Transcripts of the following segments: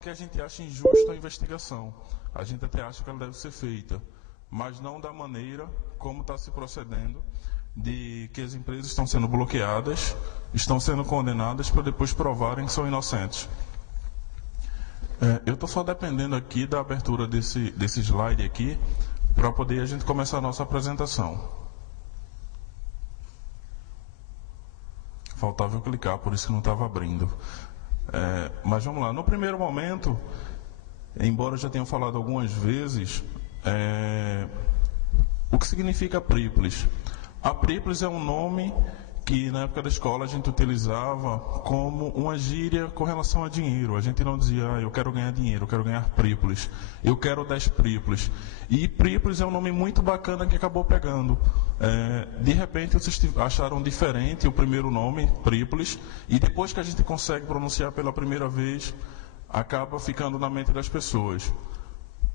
Que a gente acha injusta a investigação. A gente até acha que ela deve ser feita, mas não da maneira como está se procedendo, de que as empresas estão sendo bloqueadas, estão sendo condenadas para depois provarem que são inocentes. Eu estou só dependendo aqui da abertura desse slide aqui, para poder a gente começar a nossa apresentação. Faltava eu clicar, por isso que não estava abrindo. Mas vamos lá, no primeiro momento, embora eu já tenha falado algumas vezes, o que significa Prípolis? A Prípolis é um nome que na época da escola a gente utilizava como uma gíria com relação a dinheiro. A gente não dizia, eu quero ganhar dinheiro, eu quero ganhar Prípolis, eu quero 10 Prípolis. E Prípolis é um nome muito bacana que acabou pegando. De repente vocês acharam diferente o primeiro nome, Prípolis, e depois que a gente consegue pronunciar pela primeira vez, acaba ficando na mente das pessoas.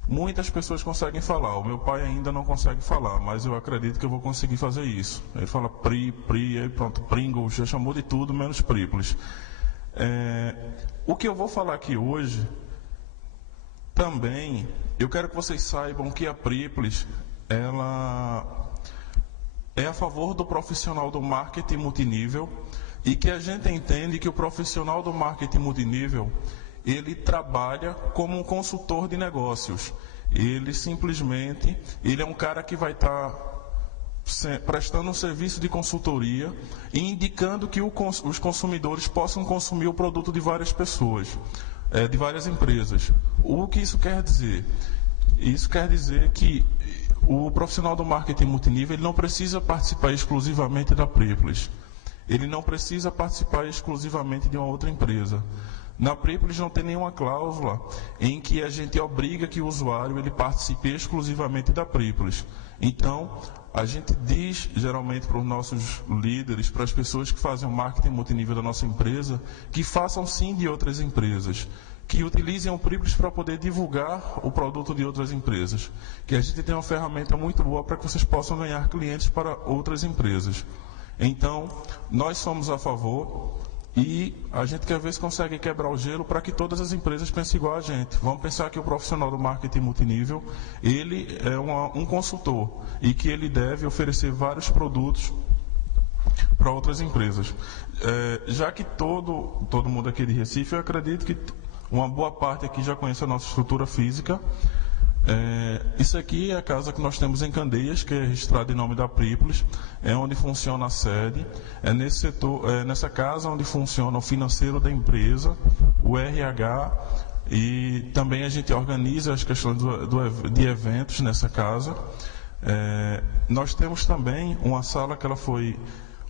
Muitas pessoas conseguem falar, o meu pai ainda não consegue falar, mas eu acredito que eu vou conseguir fazer isso. Ele fala Pri, aí pronto, Pringles, já chamou de tudo, menos Prípolis. O que eu vou falar aqui hoje, também, eu quero que vocês saibam que a Prípolis, ela é a favor do profissional do marketing multinível e que a gente entende que o profissional do marketing multinível, ele trabalha como um consultor de negócios. Ele é um cara que vai estar prestando um serviço de consultoria e indicando que os consumidores possam consumir o produto de várias pessoas, de várias empresas. O que isso quer dizer? Isso quer dizer que o profissional do marketing multinível ele não precisa participar exclusivamente da Prípolis. Ele não precisa participar exclusivamente de uma outra empresa. Na Prípolis não tem nenhuma cláusula em que a gente obriga que o usuário ele participe exclusivamente da Prípolis. Então, a gente diz geralmente para os nossos líderes, para as pessoas que fazem o marketing multinível da nossa empresa, que façam sim de outras empresas, que utilizem o Prípolis para poder divulgar o produto de outras empresas, que a gente tem uma ferramenta muito boa para que vocês possam ganhar clientes para outras empresas. Então, nós somos a favor. E a gente quer ver se consegue quebrar o gelo para que todas as empresas pensem igual a gente. Vamos pensar que o profissional do marketing multinível, ele é um consultor e que ele deve oferecer vários produtos para outras empresas. Já que todo mundo aqui de Recife, eu acredito que uma boa parte aqui já conhece a nossa estrutura física. Isso aqui é a casa que nós temos em Candeias, que é registrada em nome da Prípolis, é onde funciona a sede, nessa casa onde funciona o financeiro da empresa, o RH, e também a gente organiza as questões de eventos nessa casa. Nós temos também uma sala que ela foi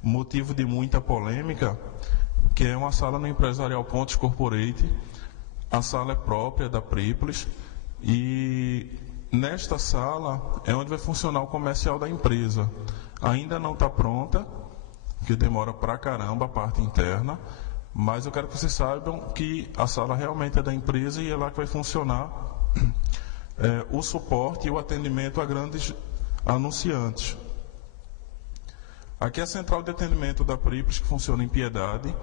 motivo de muita polêmica, que é uma sala no Empresarial Pontos Corporate. A sala é própria da Prípolis. E nesta sala é onde vai funcionar o comercial da empresa. Ainda não está pronta, porque demora pra caramba a parte interna, mas eu quero que vocês saibam que a sala realmente é da empresa e é lá que vai funcionar o suporte e o atendimento a grandes anunciantes. Aqui é a central de atendimento da Prípolis, que funciona em Piedade.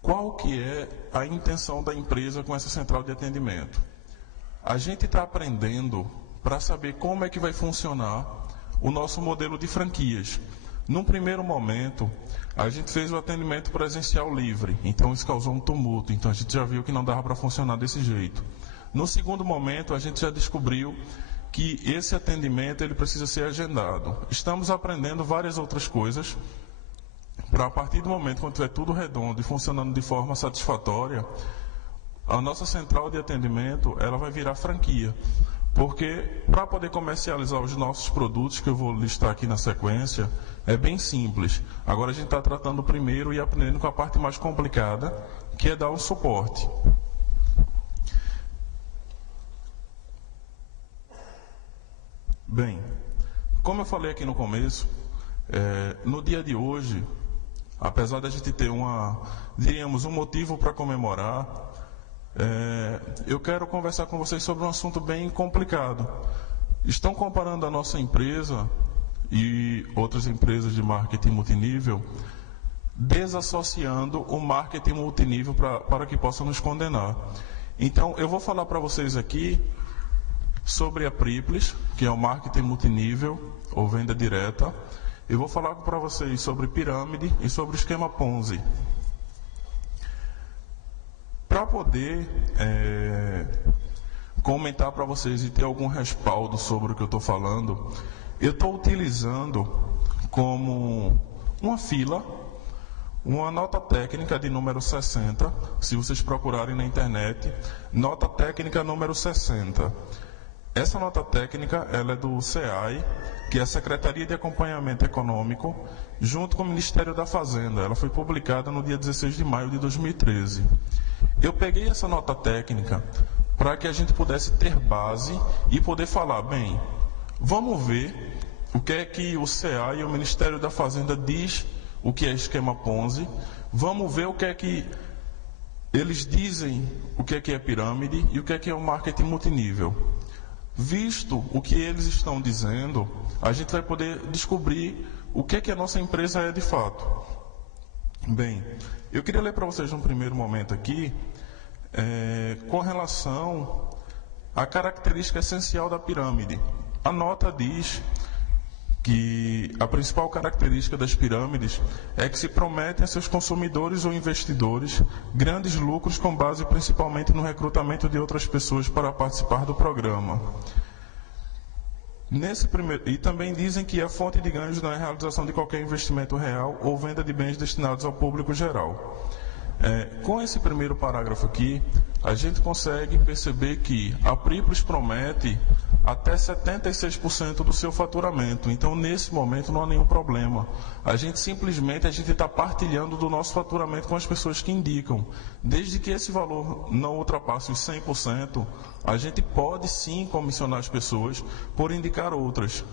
Qual que é a intenção da empresa com essa central de atendimento? A gente está aprendendo para saber como é que vai funcionar o nosso modelo de franquias. Num primeiro momento, a gente fez o atendimento presencial livre, então isso causou um tumulto, então a gente já viu que não dava para funcionar desse jeito. No segundo momento, a gente já descobriu que esse atendimento ele precisa ser agendado. Estamos aprendendo várias outras coisas para, a partir do momento quando tiver tudo redondo e funcionando de forma satisfatória, a nossa central de atendimento ela vai virar franquia, porque para poder comercializar os nossos produtos, que eu vou listar aqui na sequência, é bem simples. Agora a gente está tratando primeiro e aprendendo com a parte mais complicada, que é dar um suporte. Bem, como eu falei aqui no começo, no dia de hoje, apesar da gente ter diríamos, um motivo para comemorar, eu quero conversar com vocês sobre um assunto bem complicado. Estão comparando a nossa empresa e outras empresas de marketing multinível, desassociando o marketing multinível para que possam nos condenar. Então, eu vou falar para vocês aqui sobre a Priplis, que é o marketing multinível ou venda direta. Eu vou falar para vocês sobre pirâmide e sobre o esquema Ponzi. Para poder comentar para vocês e ter algum respaldo sobre o que eu estou falando, eu estou utilizando como uma fila uma nota técnica de número 60, se vocês procurarem na internet, nota técnica número 60. Essa nota técnica ela é do SEAI, que é a Secretaria de Acompanhamento Econômico, junto com o Ministério da Fazenda. Ela foi publicada no dia 16 de maio de 2013. Eu peguei essa nota técnica para que a gente pudesse ter base e poder falar, bem, vamos ver o que é que o SEAI e o Ministério da Fazenda diz o que é esquema Ponzi, vamos ver o que é que eles dizem, o que é pirâmide e o que é o marketing multinível. Visto o que eles estão dizendo, a gente vai poder descobrir o que a nossa empresa é de fato. Bem, eu queria ler para vocês num primeiro momento aqui, com relação à característica essencial da pirâmide. A nota diz que a principal característica das pirâmides é que se prometem a seus consumidores ou investidores grandes lucros com base principalmente no recrutamento de outras pessoas para participar do programa. E também dizem que a fonte de ganhos não é a realização de qualquer investimento real ou venda de bens destinados ao público geral. Com esse primeiro parágrafo aqui, a gente consegue perceber que a Priplis promete até 76% do seu faturamento. Então, nesse momento, não há nenhum problema. A gente está partilhando do nosso faturamento com as pessoas que indicam. Desde que esse valor não ultrapasse os 100%, a gente pode sim comissionar as pessoas por indicar outras.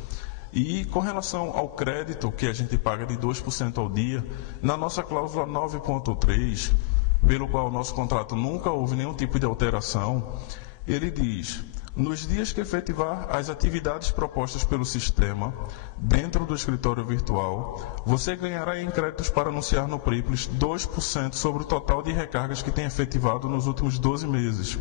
E com relação ao crédito, que a gente paga de 2% ao dia, na nossa cláusula 9.3, pelo qual o nosso contrato nunca houve nenhum tipo de alteração, ele diz: nos dias que efetivar as atividades propostas pelo sistema, dentro do escritório virtual, você ganhará em créditos para anunciar no Priplis 2% sobre o total de recargas que tem efetivado nos últimos 12 meses.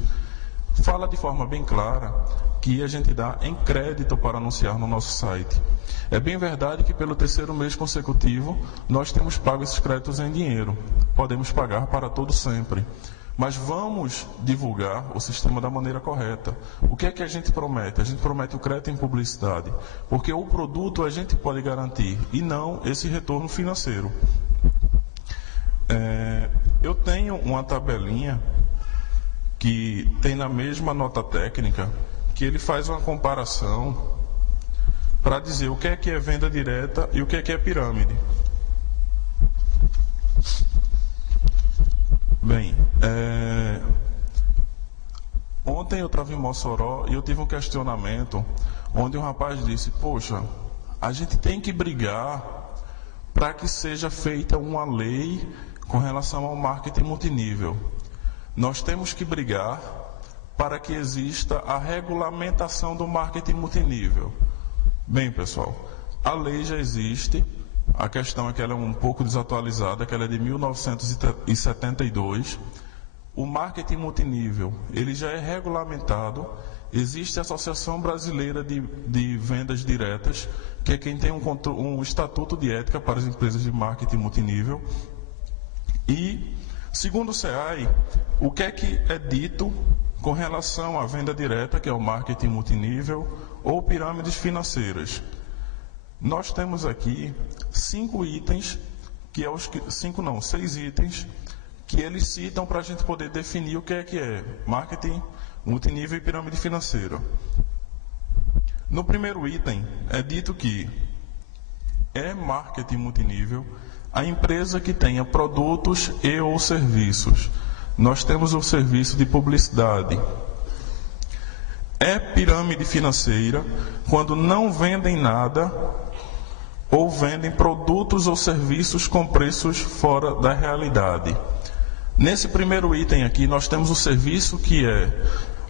Fala de forma bem clara que a gente dá em crédito para anunciar no nosso site. É bem verdade que pelo terceiro mês consecutivo nós temos pago esses créditos em dinheiro. Podemos pagar para todo sempre. Mas vamos divulgar o sistema da maneira correta. O que é que a gente promete? A gente promete o crédito em publicidade, porque o produto a gente pode garantir e não esse retorno financeiro. Eu tenho uma tabelinha que tem na mesma nota técnica, que ele faz uma comparação para dizer o que é venda direta e o que é pirâmide. Bem, ontem eu estava em Mossoró e eu tive um questionamento onde um rapaz disse: poxa, a gente tem que brigar para que seja feita uma lei com relação ao marketing multinível. Nós temos que brigar para que exista a regulamentação do marketing multinível. Bem, pessoal, a lei já existe, a questão é que ela é um pouco desatualizada, que ela é de 1972. O marketing multinível, ele já é regulamentado, existe a Associação Brasileira de Vendas Diretas, que é quem tem um estatuto de ética para as empresas de marketing multinível. E, segundo o SEAI, o que é dito com relação à venda direta, que é o marketing multinível, ou pirâmides financeiras? Nós temos aqui 6 itens, que eles citam para a gente poder definir o que é marketing multinível e pirâmide financeira. No primeiro item, é dito que é marketing multinível a empresa que tenha produtos e ou serviços. Nós temos o serviço de publicidade. É pirâmide financeira quando não vendem nada ou vendem produtos ou serviços com preços fora da realidade. Nesse primeiro item aqui, nós temos o serviço que é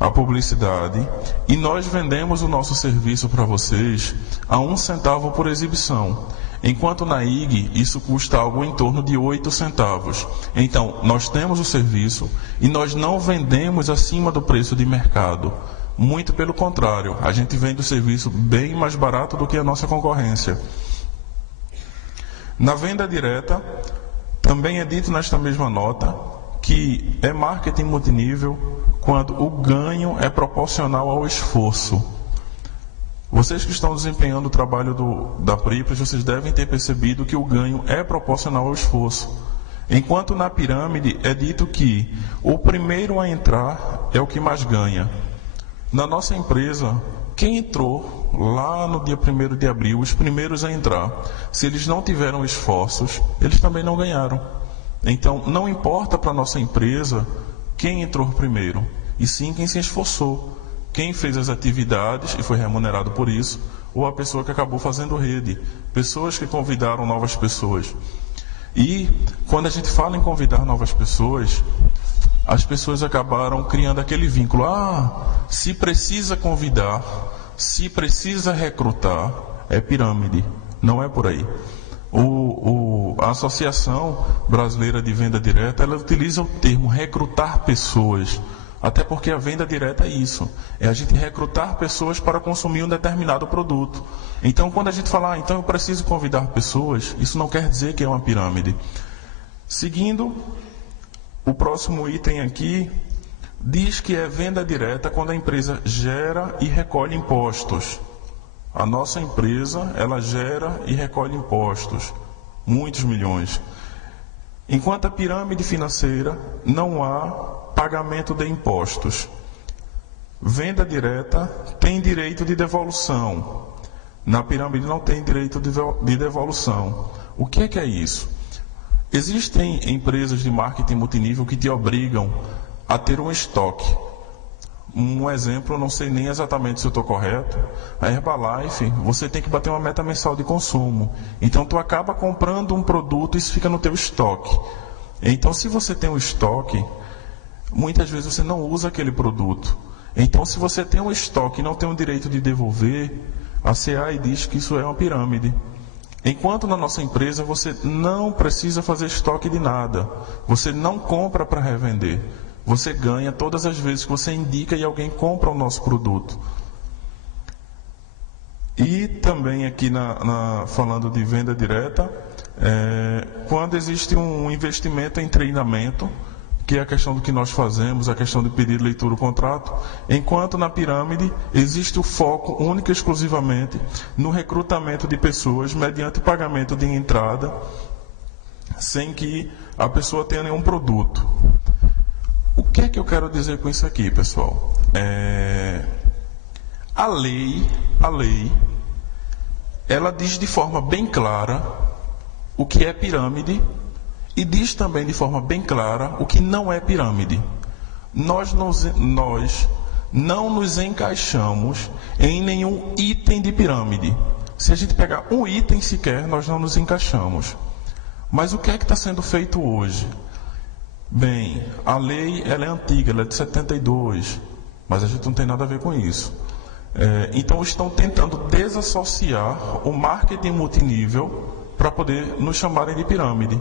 a publicidade e nós vendemos o nosso serviço para vocês a 1 centavo por exibição. enquanto na IG isso custa algo em torno de 8 centavos. Então, nós temos o serviço e nós não vendemos acima do preço de mercado. Muito pelo contrário, a gente vende o serviço bem mais barato do que a nossa concorrência. Na venda direta, também é dito nesta mesma nota que é marketing multinível quando o ganho é proporcional ao esforço. Vocês que estão desempenhando o trabalho da Priplas, vocês devem ter percebido que o ganho é proporcional ao esforço. Enquanto na pirâmide é dito que o primeiro a entrar é o que mais ganha. Na nossa empresa, quem entrou lá no dia 1º de abril, os primeiros a entrar, se eles não tiveram esforços, eles também não ganharam. Então, não importa para a nossa empresa quem entrou primeiro, e sim quem se esforçou, quem fez as atividades e foi remunerado por isso, ou a pessoa que acabou fazendo rede, pessoas que convidaram novas pessoas. E quando a gente fala em convidar novas pessoas, as pessoas acabaram criando aquele vínculo. Se precisa convidar, se precisa recrutar, é pirâmide. Não é por aí. A Associação Brasileira de Venda Direta, ela utiliza o termo recrutar pessoas, até porque a venda direta é isso, é a gente recrutar pessoas para consumir um determinado produto. Então, quando a gente fala, então eu preciso convidar pessoas, isso não quer dizer que é uma pirâmide. Seguindo, o próximo item aqui diz que é venda direta quando a empresa gera e recolhe impostos. A nossa empresa, ela gera e recolhe impostos, muitos milhões. Enquanto a pirâmide financeira, não há pagamento de impostos. Venda direta tem direito de devolução. Na pirâmide não tem direito de devolução. O que é isso? Existem empresas de marketing multinível que te obrigam a ter um estoque. Um exemplo, eu não sei nem exatamente se eu estou correto, a Herbalife, você tem que bater uma meta mensal de consumo. Então, tu acaba comprando um produto e isso fica no teu estoque. Então, se você tem um estoque, muitas vezes você não usa aquele produto. Então, se você tem um estoque e não tem o direito de devolver, a CEAI diz que isso é uma pirâmide. Enquanto na nossa empresa você não precisa fazer estoque de nada, você não compra para revender. Você ganha todas as vezes que você indica e alguém compra o nosso produto. E também aqui falando de venda direta, quando existe um investimento em treinamento, que é a questão do que nós fazemos, a questão de pedir leitura do contrato, enquanto na pirâmide existe o foco único e exclusivamente no recrutamento de pessoas mediante pagamento de entrada, sem que a pessoa tenha nenhum produto. O que é que eu quero dizer com isso aqui, pessoal? A lei, ela diz de forma bem clara o que é pirâmide e diz também de forma bem clara o que não é pirâmide. Nós não nos encaixamos em nenhum item de pirâmide. Se a gente pegar um item sequer, nós não nos encaixamos. Mas o que é que está sendo feito hoje? Bem, a lei ela é antiga, ela é de 72, mas a gente não tem nada a ver com isso. Então estão tentando desassociar o marketing multinível para poder nos chamarem de pirâmide.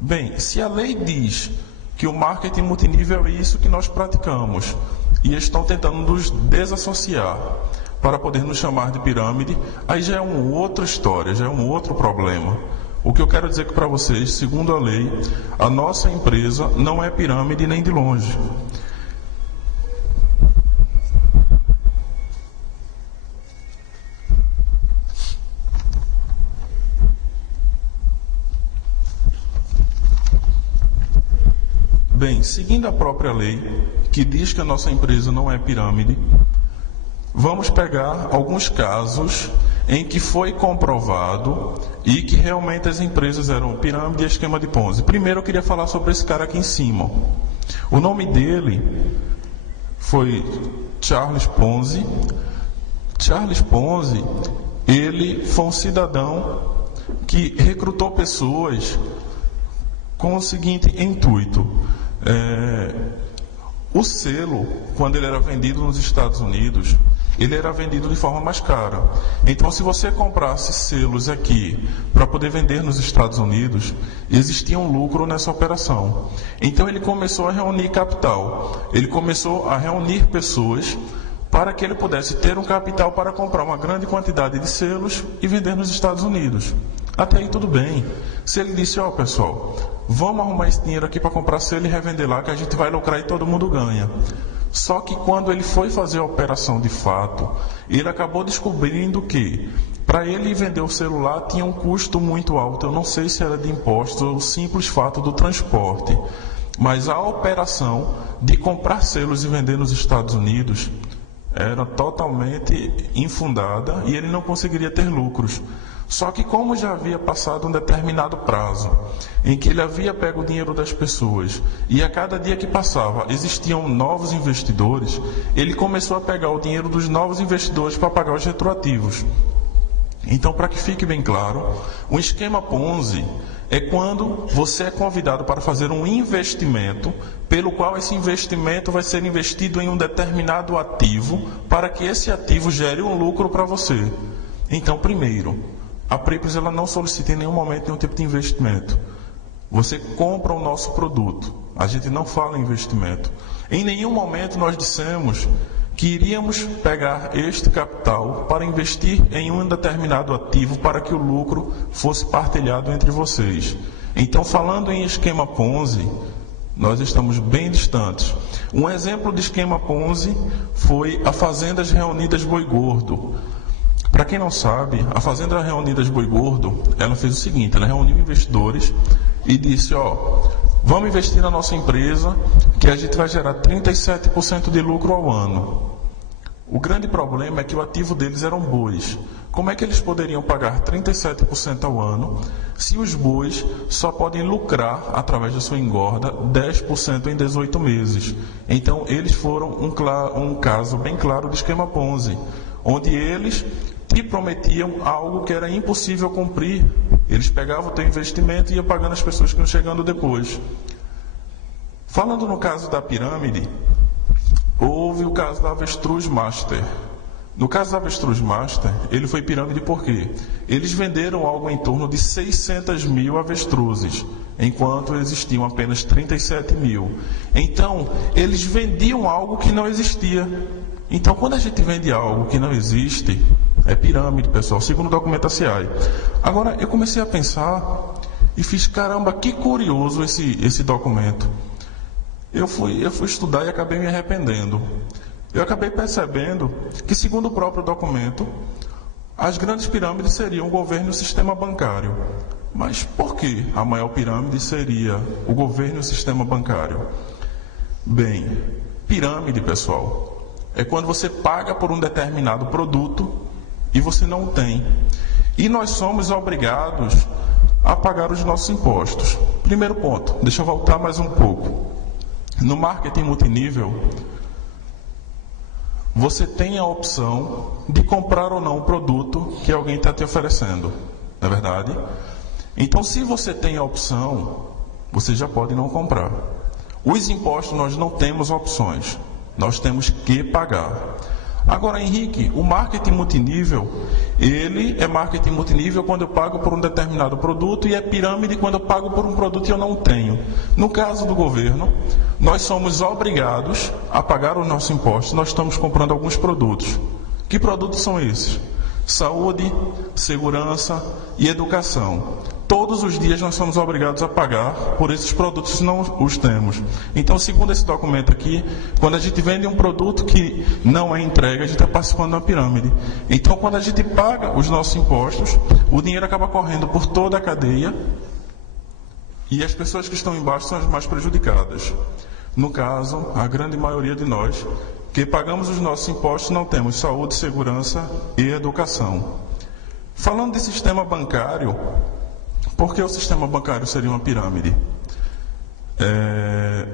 Bem, se a lei diz que o marketing multinível é isso que nós praticamos, e estão tentando nos desassociar para poder nos chamar de pirâmide, aí já é uma outra história, já é um outro problema. O que eu quero dizer para vocês, segundo a lei, a nossa empresa não é pirâmide nem de longe. Bem, seguindo a própria lei, que diz que a nossa empresa não é pirâmide, vamos pegar alguns casos em que foi comprovado e que realmente as empresas eram pirâmide e esquema de Ponzi. Primeiro eu queria falar sobre esse cara aqui em cima. O nome dele foi Charles Ponzi. Charles Ponzi, ele foi um cidadão que recrutou pessoas com o seguinte intuito. O selo, quando ele era vendido nos Estados Unidos, ele era vendido de forma mais cara. Então, se você comprasse selos aqui para poder vender nos Estados Unidos, existia um lucro nessa operação. Então, ele começou a reunir capital, ele começou a reunir pessoas para que ele pudesse ter um capital para comprar uma grande quantidade de selos e vender nos Estados Unidos. Até aí tudo bem. Se ele disse, ó pessoal, vamos arrumar esse dinheiro aqui para comprar selo e revender lá, que a gente vai lucrar e todo mundo ganha. Só que quando ele foi fazer a operação de fato, ele acabou descobrindo que para ele vender o celular tinha um custo muito alto. Eu não sei se era de impostos ou o simples fato do transporte. Mas a operação de comprar selos e vender nos Estados Unidos era totalmente infundada e ele não conseguiria ter lucros. Só que como já havia passado um determinado prazo, em que ele havia pego o dinheiro das pessoas, e a cada dia que passava existiam novos investidores, ele começou a pegar o dinheiro dos novos investidores para pagar os retroativos. Então, para que fique bem claro, um esquema Ponzi é quando você é convidado para fazer um investimento, pelo qual esse investimento vai ser investido em um determinado ativo, para que esse ativo gere um lucro para você. Então, primeiro, a Preplis ela não solicita em nenhum momento nenhum tipo de investimento. Você compra o nosso produto. A gente não fala em investimento. Em nenhum momento nós dissemos que iríamos pegar este capital para investir em um determinado ativo para que o lucro fosse partilhado entre vocês. Então, falando em esquema Ponzi, nós estamos bem distantes. Um exemplo de esquema Ponzi foi a Fazendas Reunidas Boi Gordo. Para quem não sabe, a Fazenda Reunidas Boi Gordo, ela fez o seguinte, ela reuniu investidores e disse, ó, vamos investir na nossa empresa que a gente vai gerar 37% de lucro ao ano. O grande problema é que o ativo deles eram bois. Como é que eles poderiam pagar 37% ao ano se os bois só podem lucrar, através da sua engorda, 10% em 18 meses? Então, eles foram um caso bem claro de esquema Ponzi, onde eles te prometiam algo que era impossível cumprir. Eles pegavam o teu investimento e iam pagando as pessoas que iam chegando depois. Falando no caso da pirâmide, houve o caso da Avestruz Master. No caso da Avestruz Master, ele foi pirâmide por quê? Eles venderam algo em torno de 600 mil avestruzes, enquanto existiam apenas 37 mil. Então, eles vendiam algo que não existia. Então, quando a gente vende algo que não existe, é pirâmide, pessoal, segundo o documento ACI. Agora, eu comecei a pensar e fiz, caramba, que curioso esse documento. Eu fui estudar e acabei me arrependendo. Eu acabei percebendo que, segundo o próprio documento, as grandes pirâmides seriam o governo e o sistema bancário. Mas por que a maior pirâmide seria o governo e o sistema bancário? Bem, pirâmide, pessoal, é quando você paga por um determinado produto e você não tem. E nós somos obrigados a pagar os nossos impostos. Primeiro ponto, deixa eu voltar mais um pouco. No marketing multinível, você tem a opção de comprar ou não o produto que alguém está te oferecendo, não é verdade? Então, se você tem a opção, você já pode não comprar. Os impostos nós não temos opções, nós temos que pagar. Agora, Henrique, o marketing multinível, ele é marketing multinível quando eu pago por um determinado produto e é pirâmide quando eu pago por um produto e eu não tenho. No caso do governo, nós somos obrigados a pagar os nossos impostos, nós estamos comprando alguns produtos. Que produtos são esses? Saúde, segurança e educação. Todos os dias nós somos obrigados a pagar por esses produtos se não os temos. Então, segundo esse documento aqui, quando a gente vende um produto que não é entregue, a gente está participando de uma pirâmide. Então, quando a gente paga os nossos impostos, o dinheiro acaba correndo por toda a cadeia e as pessoas que estão embaixo são as mais prejudicadas. No caso, a grande maioria de nós, que pagamos os nossos impostos, não temos saúde, segurança e educação. Falando de sistema bancário, por que o sistema bancário seria uma pirâmide?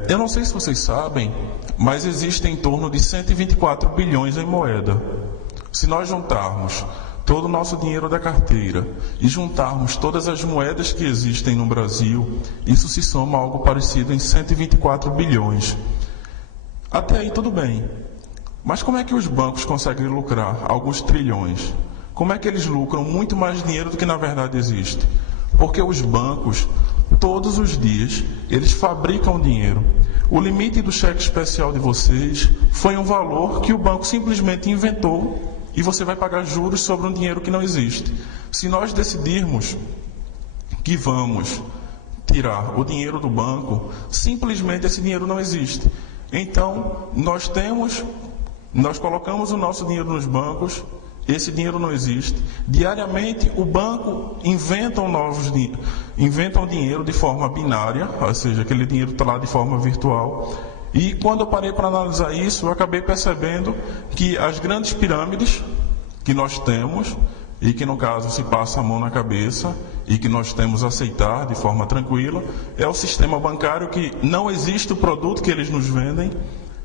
Eu não sei se vocês sabem, mas existem em torno de 124 bilhões em moeda. Se nós juntarmos todo o nosso dinheiro da carteira e juntarmos todas as moedas que existem no Brasil, isso se soma a algo parecido em 124 bilhões. Até aí tudo bem. Mas como é que os bancos conseguem lucrar alguns trilhões? Como é que eles lucram muito mais dinheiro do que na verdade existe? Porque os bancos, todos os dias, eles fabricam dinheiro. O limite do cheque especial de vocês foi um valor que o banco simplesmente inventou e você vai pagar juros sobre um dinheiro que não existe. Se nós decidirmos que vamos tirar o dinheiro do banco, simplesmente esse dinheiro não existe. Então, nós colocamos o nosso dinheiro nos bancos, esse dinheiro não existe. Diariamente, o banco inventa dinheiro de forma binária, ou seja, aquele dinheiro está lá de forma virtual. E quando eu parei para analisar isso, eu acabei percebendo que as grandes pirâmides que nós temos, e que no caso se passa a mão na cabeça, e que nós temos a aceitar de forma tranquila, é o sistema bancário que não existe o produto que eles nos vendem,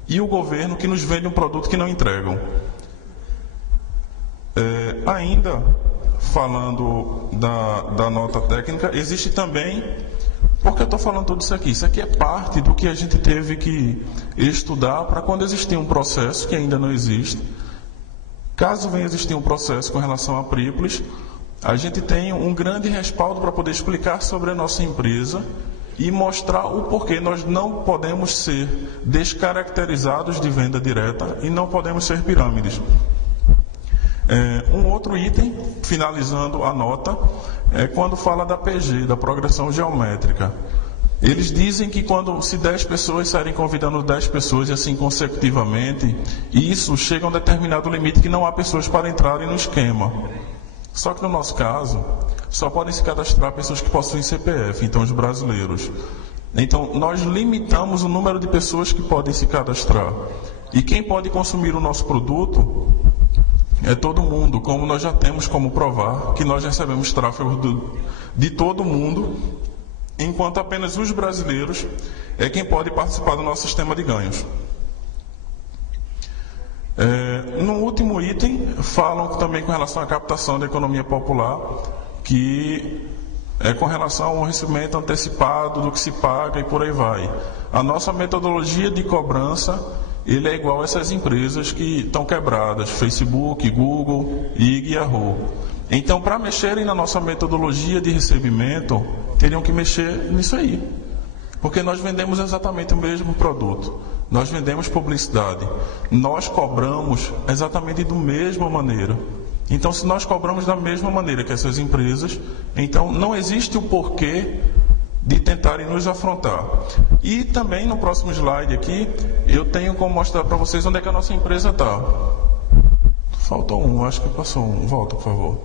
e o governo que nos vende um produto que não entregam. Ainda falando da nota técnica, existe também, por que eu estou falando tudo isso aqui? Isso aqui é parte do que a gente teve que estudar para quando existir um processo que ainda não existe. Caso venha existir um processo com relação a Prípolis, a gente tem um grande respaldo para poder explicar sobre a nossa empresa e mostrar o porquê nós não podemos ser descaracterizados de venda direta e não podemos ser pirâmides. Um outro item, finalizando a nota, é quando fala da PG, da progressão geométrica. Eles dizem que se 10 pessoas saírem convidando 10 pessoas e assim consecutivamente, isso chega a um determinado limite que não há pessoas para entrarem no esquema. Só que no nosso caso, só podem se cadastrar pessoas que possuem CPF, então os brasileiros. Então, nós limitamos o número de pessoas que podem se cadastrar. E quem pode consumir o nosso produto é todo mundo, como nós já temos como provar que nós recebemos tráfego de todo mundo, enquanto apenas os brasileiros é quem pode participar do nosso sistema de ganhos. No último item, falam também com relação à captação da economia popular, que é com relação ao recebimento antecipado do que se paga e por aí vai. A nossa metodologia de cobrança ele é igual a essas empresas que estão quebradas, Facebook, Google, IG e Yahoo. Então, para mexerem na nossa metodologia de recebimento, teriam que mexer nisso aí. Porque nós vendemos exatamente o mesmo produto. Nós vendemos publicidade. Nós cobramos exatamente da mesma maneira. Então, se nós cobramos da mesma maneira que essas empresas, então não existe o porquê de tentarem nos afrontar. E também no próximo slide aqui, eu tenho como mostrar para vocês onde é que a nossa empresa está. Faltou um, acho que passou um. Volta, por favor.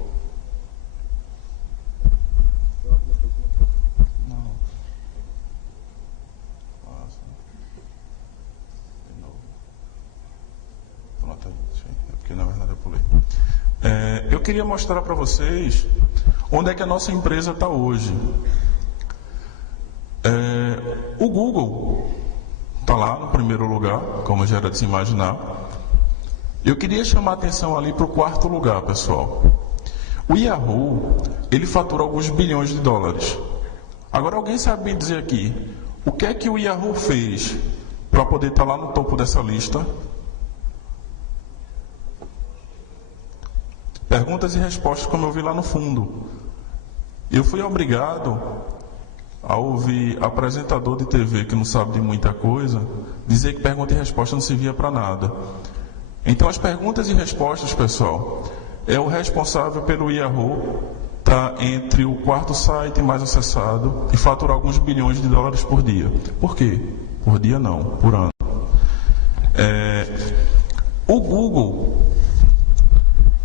Pronto, é porque na verdade eu pulei. Eu queria mostrar para vocês onde é que a nossa empresa está hoje. O Google está lá no primeiro lugar, como já era de se imaginar. Eu queria chamar a atenção ali para o quarto lugar, pessoal. O Yahoo, ele fatura alguns bilhões de dólares. Agora, alguém sabe me dizer aqui, o que é que o Yahoo fez para poder estar lá no topo dessa lista? Perguntas e respostas, como eu vi lá no fundo. Eu fui obrigado a ouvir apresentador de TV que não sabe de muita coisa dizer que pergunta e resposta não servia para nada. Então, as perguntas e respostas, pessoal, é o responsável pelo Yahoo estar entre o quarto site mais acessado e faturar alguns bilhões de dólares por dia. Por quê? Por dia não, por ano. O Google,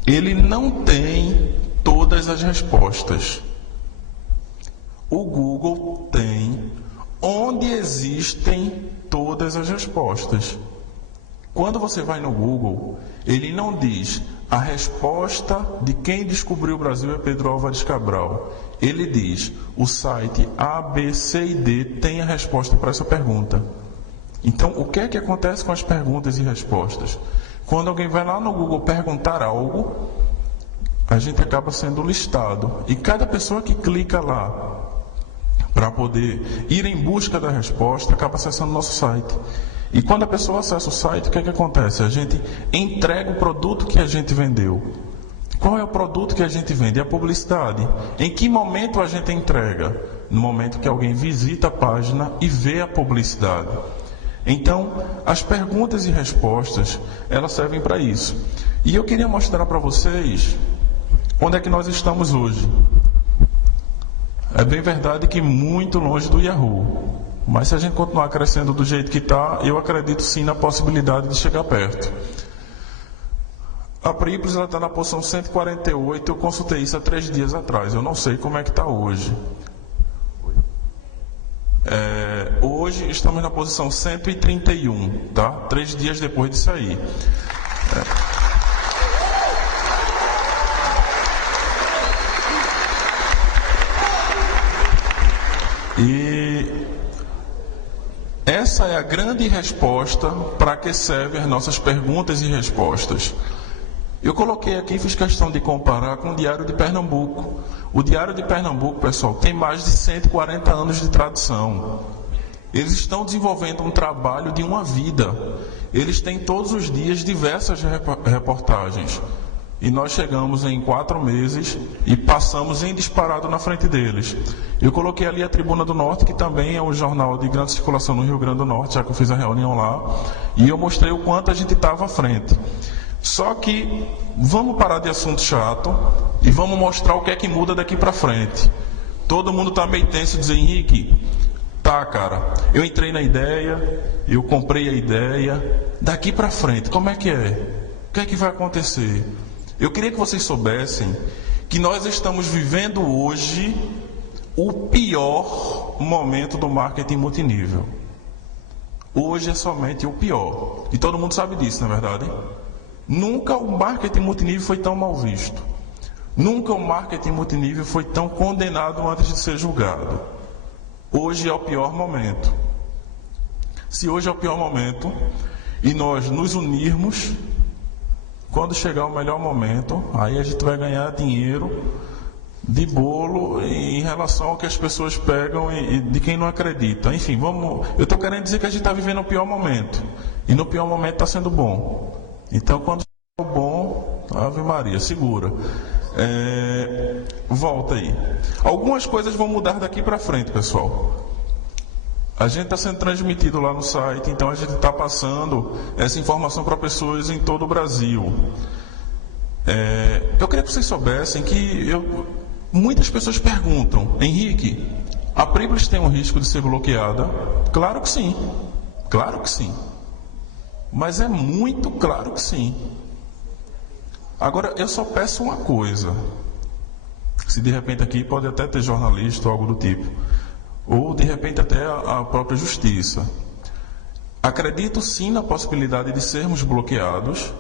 ele não tem todas as respostas. O Google tem onde existem todas as respostas. Quando você vai no Google, ele não diz a resposta de quem descobriu o Brasil é Pedro Álvares Cabral. Ele diz o site A, B, C e D tem a resposta para essa pergunta. Então, o que é que acontece com as perguntas e respostas? Quando alguém vai lá no Google perguntar algo, a gente acaba sendo listado. E cada pessoa que clica lá para poder ir em busca da resposta, acaba acessando o nosso site. E quando a pessoa acessa o site, o que é que acontece? A gente entrega o produto que a gente vendeu. Qual é o produto que a gente vende? É a publicidade. Em que momento a gente entrega? No momento que alguém visita a página e vê a publicidade. Então, as perguntas e respostas, elas servem para isso. E eu queria mostrar para vocês onde é que nós estamos hoje. É bem verdade que muito longe do Yahoo. Mas se a gente continuar crescendo do jeito que está, eu acredito sim na possibilidade de chegar perto. A Priplis está na posição 148, eu consultei isso há 3 dias atrás, eu não sei como é que está hoje. Hoje estamos na posição 131, tá? 3 dias depois de sair. E essa é a grande resposta para que servem as nossas perguntas e respostas. Eu coloquei aqui, fiz questão de comparar com o Diário de Pernambuco. O Diário de Pernambuco, pessoal, tem mais de 140 anos de tradição. Eles estão desenvolvendo um trabalho de uma vida. Eles têm todos os dias diversas reportagens. E nós chegamos em 4 meses e passamos em disparado na frente deles. Eu coloquei ali a Tribuna do Norte, que também é um jornal de grande circulação no Rio Grande do Norte, já que eu fiz a reunião lá, e eu mostrei o quanto a gente estava à frente. Só que vamos parar de assunto chato e vamos mostrar o que é que muda daqui para frente. Todo mundo está meio tenso e diz, Henrique, tá, cara, eu entrei na ideia, eu comprei a ideia, daqui para frente, como é que é? O que é que vai acontecer? Eu queria que vocês soubessem que nós estamos vivendo hoje o pior momento do marketing multinível. Hoje é somente o pior. E todo mundo sabe disso, não é verdade? Nunca o marketing multinível foi tão mal visto. Nunca o marketing multinível foi tão condenado antes de ser julgado. Hoje é o pior momento. Se hoje é o pior momento e nós nos unirmos, quando chegar o melhor momento, aí a gente vai ganhar dinheiro de bolo em relação ao que as pessoas pegam e de quem não acredita. Enfim, eu estou querendo dizer que a gente está vivendo o pior momento. E no pior momento está sendo bom. Então, quando chegar o bom, Ave Maria, segura. Volta aí. Algumas coisas vão mudar daqui para frente, pessoal. A gente está sendo transmitido lá no site, então a gente está passando essa informação para pessoas em todo o Brasil. Eu queria que vocês soubessem que muitas pessoas perguntam, Henrique, a Priplis tem um risco de ser bloqueada? Claro que sim, claro que sim. Mas é muito claro que sim. Agora, eu só peço uma coisa. Se de repente aqui pode até ter jornalista ou algo do tipo. Ou de repente até a própria justiça. Acredito sim na possibilidade de sermos bloqueados,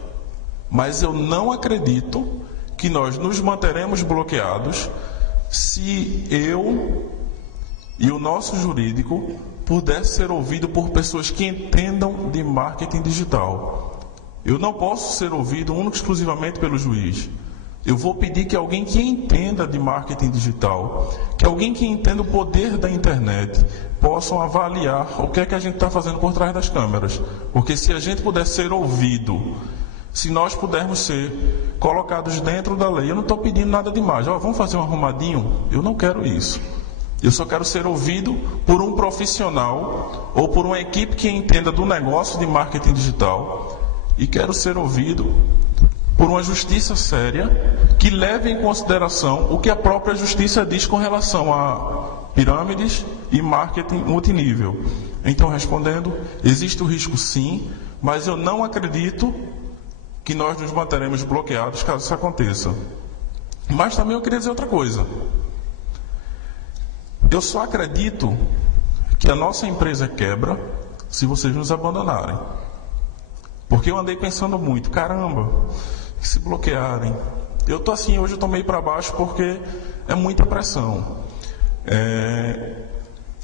mas eu não acredito que nós nos manteremos bloqueados se eu e o nosso jurídico pudesse ser ouvido por pessoas que entendam de marketing digital. Eu não posso ser ouvido único e exclusivamente pelo juiz. Eu vou pedir que alguém que entenda de marketing digital, que alguém que entenda o poder da internet, possam avaliar o que é que a gente está fazendo por trás das câmeras. Porque se a gente puder ser ouvido, se nós pudermos ser colocados dentro da lei, eu não estou pedindo nada demais. Vamos fazer um arrumadinho? Eu não quero isso. Eu só quero ser ouvido por um profissional ou por uma equipe que entenda do negócio de marketing digital. E quero ser ouvido por uma justiça séria que leve em consideração o que a própria justiça diz com relação a pirâmides e marketing multinível. Então, respondendo, existe o risco sim, mas eu não acredito que nós nos manteremos bloqueados caso isso aconteça. Mas também eu queria dizer outra coisa. Eu só acredito que a nossa empresa quebra se vocês nos abandonarem. Porque eu andei pensando muito, caramba, se bloquearem. Eu estou assim, hoje eu estou meio para baixo porque é muita pressão.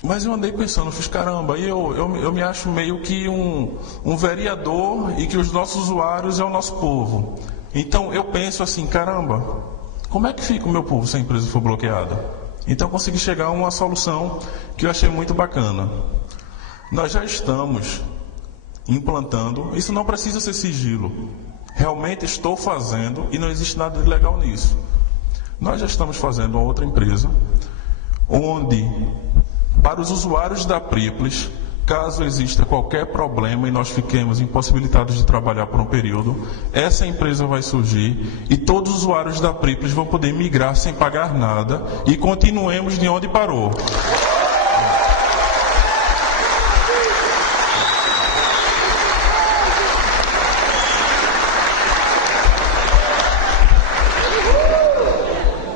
Mas eu andei pensando, fiz caramba, e eu me acho meio que um vereador e que os nossos usuários é o nosso povo. Então eu penso assim, caramba, como é que fica o meu povo se a empresa for bloqueada? Então eu consegui chegar a uma solução que eu achei muito bacana. Nós já estamos implantando. Isso não precisa ser sigilo. Realmente estou fazendo e não existe nada de ilegal nisso. Nós já estamos fazendo uma outra empresa, onde, para os usuários da Priplis, caso exista qualquer problema e nós fiquemos impossibilitados de trabalhar por um período, essa empresa vai surgir e todos os usuários da Priplis vão poder migrar sem pagar nada e continuemos de onde parou.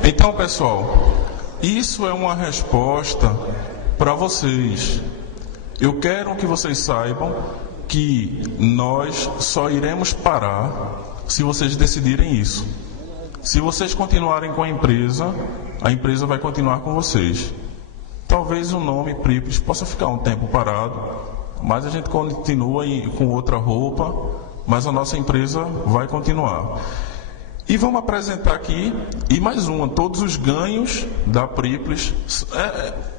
Então, pessoal, isso é uma resposta para vocês. Eu quero que vocês saibam que nós só iremos parar se vocês decidirem isso. Se vocês continuarem com a empresa vai continuar com vocês. Talvez o nome Priplis possa ficar um tempo parado, mas a gente continua com outra roupa, mas a nossa empresa vai continuar. E vamos apresentar aqui, e mais uma, todos os ganhos da Priplis.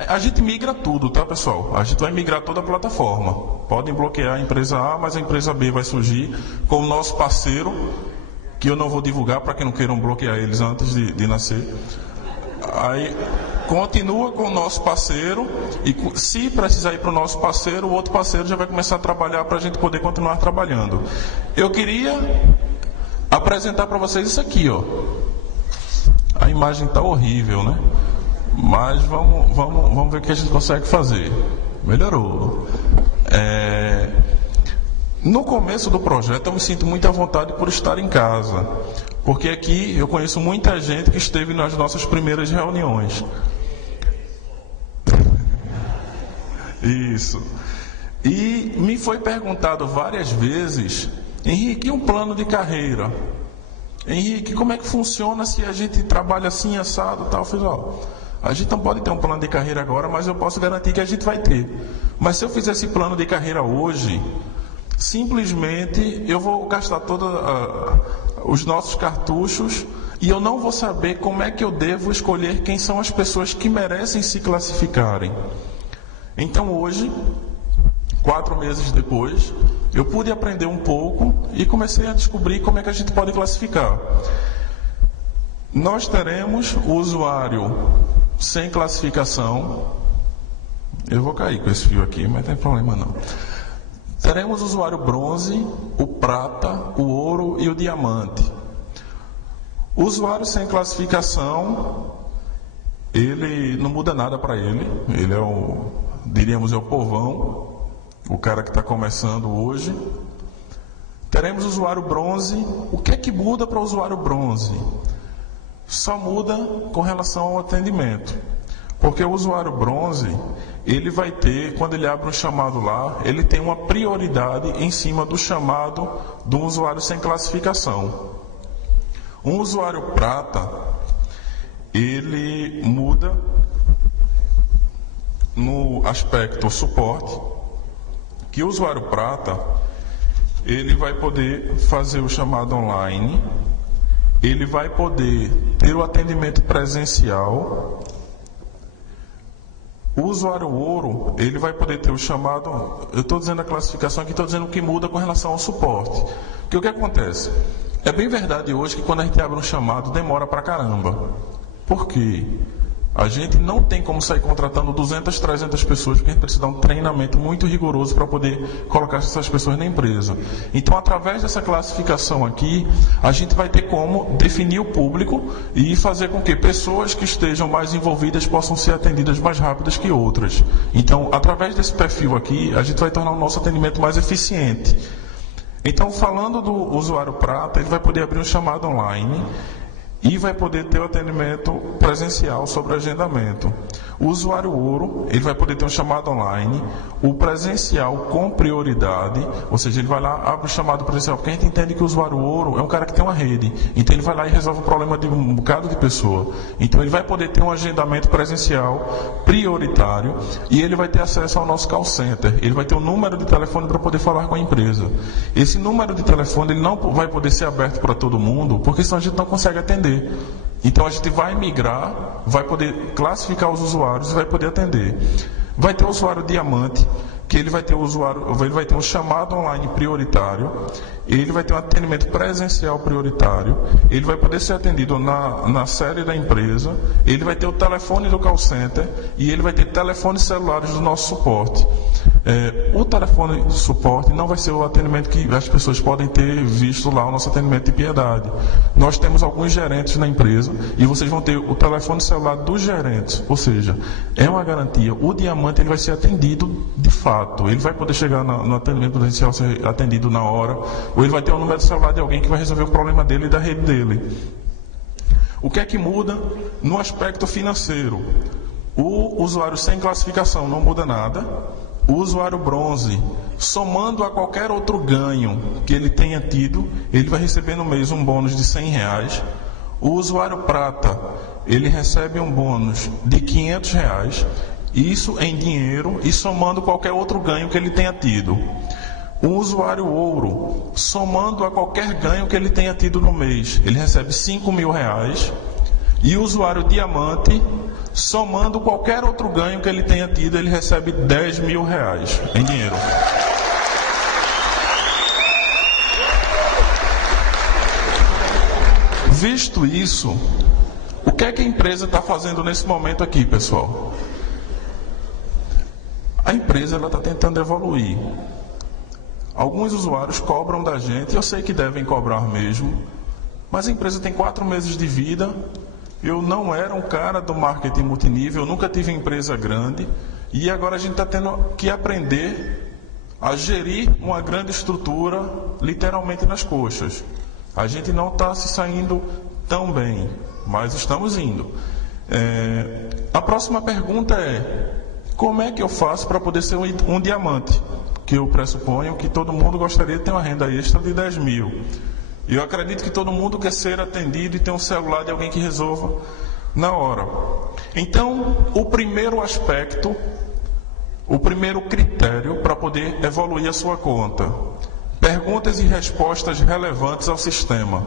A gente migra tudo, tá, pessoal? A gente vai migrar toda a plataforma. Podem bloquear a empresa A, mas a empresa B vai surgir com o nosso parceiro, que eu não vou divulgar para que não queiram bloquear eles antes de nascer. Aí continua com o nosso parceiro, e se precisar ir para o nosso parceiro, o outro parceiro já vai começar a trabalhar para a gente poder continuar trabalhando. Eu queria apresentar para vocês isso aqui, ó. A imagem está horrível, né? Mas vamos ver o que a gente consegue fazer. Melhorou. No começo do projeto eu me sinto muito à vontade por estar em casa, porque aqui eu conheço muita gente que esteve nas nossas primeiras reuniões. Isso. E me foi perguntado várias vezes: Henrique, e um plano de carreira? Henrique, como é que funciona se a gente trabalha assim, assado e tal? Eu fiz, a gente não pode ter um plano de carreira agora, mas eu posso garantir que a gente vai ter. Mas se eu fizer esse plano de carreira hoje, simplesmente eu vou gastar todos os nossos cartuchos e eu não vou saber como é que eu devo escolher quem são as pessoas que merecem se classificarem. Então hoje, 4 meses depois, eu pude aprender um pouco e comecei a descobrir como é que a gente pode classificar. Nós teremos o usuário sem classificação. Eu vou cair com esse fio aqui, mas não tem problema não. Teremos o usuário bronze, o prata, o ouro e o diamante. O usuário sem classificação, ele não muda nada para ele. Ele é o povão. O cara que está começando hoje. Teremos o usuário bronze. O que é que muda para o usuário bronze? Só muda com relação ao atendimento. Porque o usuário bronze, ele vai ter, quando ele abre um chamado lá, ele tem uma prioridade em cima do chamado de um usuário sem classificação. Um usuário prata, ele muda no aspecto suporte, que o usuário prata, ele vai poder fazer o chamado online, ele vai poder ter o atendimento presencial. O usuário ouro, ele vai poder ter o chamado, eu estou dizendo a classificação aqui, estou dizendo o que muda com relação ao suporte. Porque o que acontece? É bem verdade hoje que quando a gente abre um chamado, demora pra caramba. Por quê? A gente não tem como sair contratando 200, 300 pessoas, porque a gente precisa dar um treinamento muito rigoroso para poder colocar essas pessoas na empresa. Então, através dessa classificação aqui, a gente vai ter como definir o público e fazer com que pessoas que estejam mais envolvidas possam ser atendidas mais rápidas que outras. Então, através desse perfil aqui, a gente vai tornar o nosso atendimento mais eficiente. Então, falando do usuário prata, ele vai poder abrir um chamado online e vai poder ter o atendimento presencial sobre agendamento. O usuário ouro, ele vai poder ter um chamado online, o presencial com prioridade, ou seja, ele vai lá, abre o chamado presencial, porque a gente entende que o usuário ouro é um cara que tem uma rede, então ele vai lá e resolve o problema de um bocado de pessoa. Então ele vai poder ter um agendamento presencial prioritário e ele vai ter acesso ao nosso call center, ele vai ter um número de telefone para poder falar com a empresa. Esse número de telefone ele não vai poder ser aberto para todo mundo, porque senão a gente não consegue atender. Então a gente vai migrar, vai poder classificar os usuários e vai poder atender. Vai ter o usuário diamante, que ele vai ter o usuário, ele vai ter um chamado online prioritário, ele vai ter um atendimento presencial prioritário, ele vai poder ser atendido na sede da empresa, ele vai ter o telefone do call center e ele vai ter telefones celulares do nosso suporte. O telefone de suporte não vai ser o atendimento que as pessoas podem ter visto lá, o nosso atendimento de piedade. Nós temos alguns gerentes na empresa e vocês vão ter o telefone celular dos gerentes, ou seja, é uma garantia. O diamante ele vai ser atendido de fato, ele vai poder chegar no atendimento presencial, ser atendido na hora, ou ele vai ter o número de celular de alguém que vai resolver o problema dele e da rede dele. O que é que muda no aspecto financeiro? O usuário sem classificação não muda nada. O usuário bronze, somando a qualquer outro ganho que ele tenha tido, ele vai receber no mês um bônus de R$100. O usuário prata, ele recebe um bônus de R$500, isso em dinheiro e somando qualquer outro ganho que ele tenha tido. O usuário ouro, somando a qualquer ganho que ele tenha tido no mês, ele recebe R$5.000. E o usuário diamante, somando qualquer outro ganho que ele tenha tido, ele recebe R$10.000 em dinheiro. Visto isso, o que é que a empresa está fazendo nesse momento aqui, pessoal? A empresa está tentando evoluir. Alguns usuários cobram da gente, eu sei que devem cobrar mesmo, mas a empresa tem 4 meses de vida. Eu não era um cara do marketing multinível, eu nunca tive empresa grande, e agora a gente está tendo que aprender a gerir uma grande estrutura literalmente nas coxas. A gente não está se saindo tão bem, mas estamos indo. A próxima pergunta é: como é que eu faço para poder ser um diamante? Que eu pressuponho que todo mundo gostaria de ter uma renda extra de 10 mil. Eu acredito que todo mundo quer ser atendido e ter um celular de alguém que resolva na hora. Então, o primeiro aspecto, o primeiro critério para poder evoluir a sua conta: perguntas e respostas relevantes ao sistema.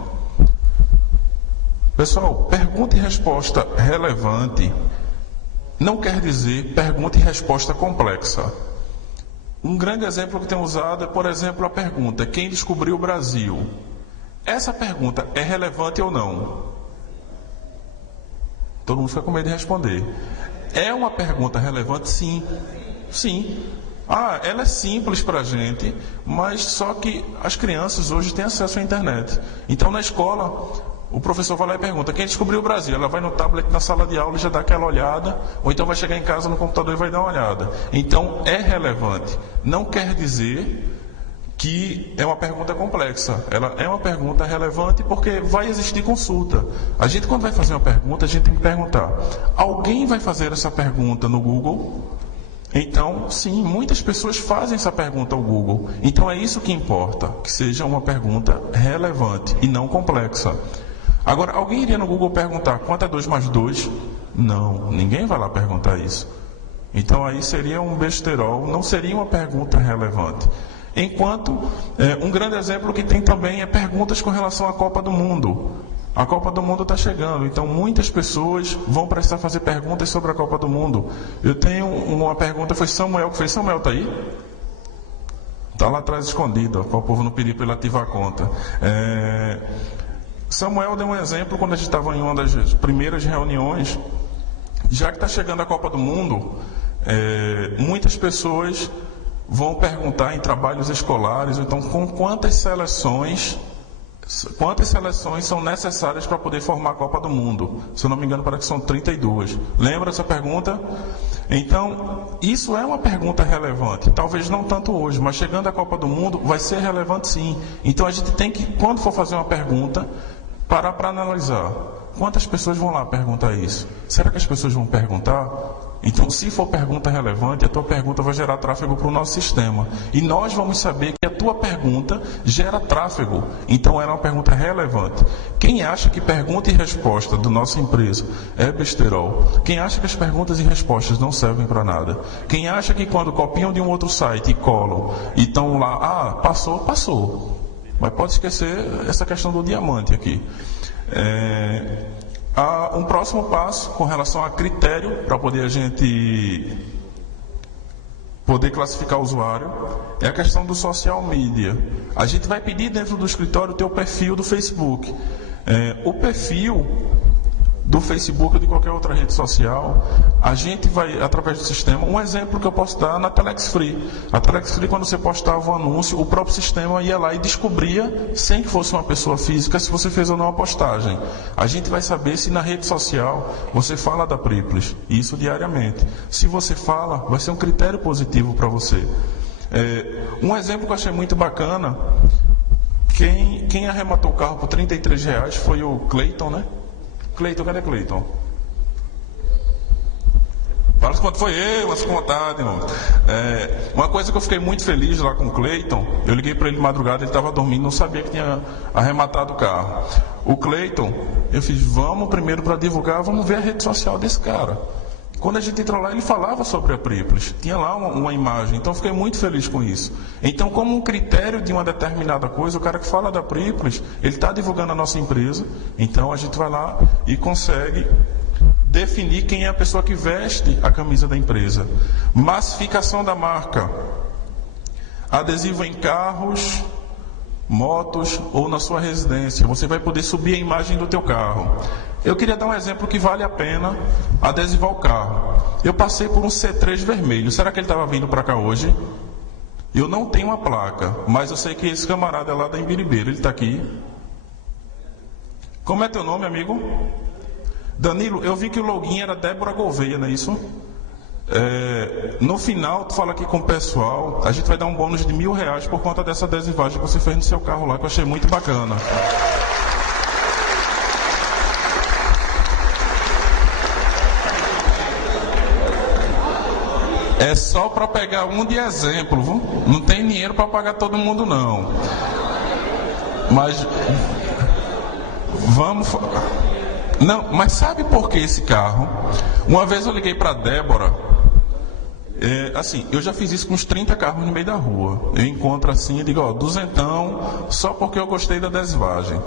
Pessoal, pergunta e resposta relevante não quer dizer pergunta e resposta complexa. Um grande exemplo que tenho usado é, por exemplo, a pergunta: quem descobriu o Brasil? Essa pergunta é relevante ou não? Todo mundo fica com medo de responder. É uma pergunta relevante? Sim. Sim. Ela é simples para a gente, mas só que as crianças hoje têm acesso à internet. Então, na escola, o professor vai lá e pergunta: quem descobriu o Brasil? Ela vai no tablet na sala de aula e já dá aquela olhada, ou então vai chegar em casa no computador e vai dar uma olhada. Então, é relevante. Não quer dizer que é uma pergunta complexa. Ela é uma pergunta relevante porque vai existir consulta. A gente, quando vai fazer uma pergunta, a gente tem que perguntar: alguém vai fazer essa pergunta no Google? Então, sim, muitas pessoas fazem essa pergunta ao Google. Então, é isso que importa, que seja uma pergunta relevante e não complexa. Agora, alguém iria no Google perguntar: quanto é 2 mais 2? Não, ninguém vai lá perguntar isso. Então, aí seria um besterol, não seria uma pergunta relevante. Enquanto, um grande exemplo que tem também é perguntas com relação à Copa do Mundo. A Copa do Mundo está chegando, então muitas pessoas vão precisar fazer perguntas sobre a Copa do Mundo. Eu tenho uma pergunta, foi Samuel que fez. Samuel está aí? Está lá atrás escondido, para o povo não pedir para ele ativar a conta. Samuel deu um exemplo quando a gente estava em uma das primeiras reuniões. Já que está chegando a Copa do Mundo, muitas pessoas vão perguntar em trabalhos escolares, então, com quantas seleções são necessárias para poder formar a Copa do Mundo? Se eu não me engano, parece que são 32. Lembra essa pergunta? Então, isso é uma pergunta relevante. Talvez não tanto hoje, mas chegando à Copa do Mundo, vai ser relevante sim. Então, a gente tem que, quando for fazer uma pergunta, parar para analisar. Quantas pessoas vão lá perguntar isso? Será que as pessoas vão perguntar? Então, se for pergunta relevante, a tua pergunta vai gerar tráfego para o nosso sistema. E nós vamos saber que a tua pergunta gera tráfego. Então, era uma pergunta relevante. Quem acha que pergunta e resposta da nossa empresa é besterol? Quem acha que as perguntas e respostas não servem para nada? Quem acha que quando copiam de um outro site e colam e estão lá, passou, passou. Mas pode esquecer essa questão do diamante aqui. Um próximo passo com relação a critério para poder a gente poder classificar o usuário, é a questão do social media. A gente vai pedir dentro do escritório o teu perfil do Facebook. O perfil do Facebook ou de qualquer outra rede social, a gente vai, através do sistema, um exemplo que eu posso dar na Telex Free. A Telex Free, quando você postava um anúncio, o próprio sistema ia lá e descobria, sem que fosse uma pessoa física, se você fez ou não a postagem. A gente vai saber se na rede social você fala da Priplis, isso diariamente. Se você fala, vai ser um critério positivo para você. Um exemplo que eu achei muito bacana, quem arrematou o carro por R$33 foi o Cleiton, né? Cleiton, cadê Cleiton? Fala quanto foi eu, as vontade, irmão. Uma coisa que eu fiquei muito feliz lá com o Cleiton, eu liguei para ele de madrugada, ele estava dormindo, não sabia que tinha arrematado o carro. O Cleiton, eu fiz, vamos primeiro para divulgar, vamos ver a rede social desse cara. Quando a gente entrou lá, ele falava sobre a Priplis, tinha lá uma imagem, então eu fiquei muito feliz com isso. Então, como um critério de uma determinada coisa, o cara que fala da Priplis, ele está divulgando a nossa empresa, então a gente vai lá e consegue definir quem é a pessoa que veste a camisa da empresa. Massificação da marca. Adesivo em carros, motos ou na sua residência. Você vai poder subir a imagem do teu carro. Eu queria dar um exemplo que vale a pena adesivar o carro. Eu passei por um C3 vermelho. Será que ele estava vindo para cá hoje? Eu não tenho uma placa, mas eu sei que esse camarada é lá da Imbiribeira. Ele está aqui. Como é teu nome, amigo? Danilo, eu vi que o login era Débora Gouveia, não é isso? No final, tu fala aqui com o pessoal, a gente vai dar um bônus de R$1.000 por conta dessa adesivagem que você fez no seu carro lá, que eu achei muito bacana. É só para pegar um de exemplo, viu? Não tem dinheiro para pagar todo mundo, não. Mas vamos... Não, mas sabe por que esse carro? Uma vez eu liguei para a Débora, assim, eu já fiz isso com uns 30 carros no meio da rua. Eu encontro assim e digo, ó, duzentão, só porque eu gostei da adesivagem.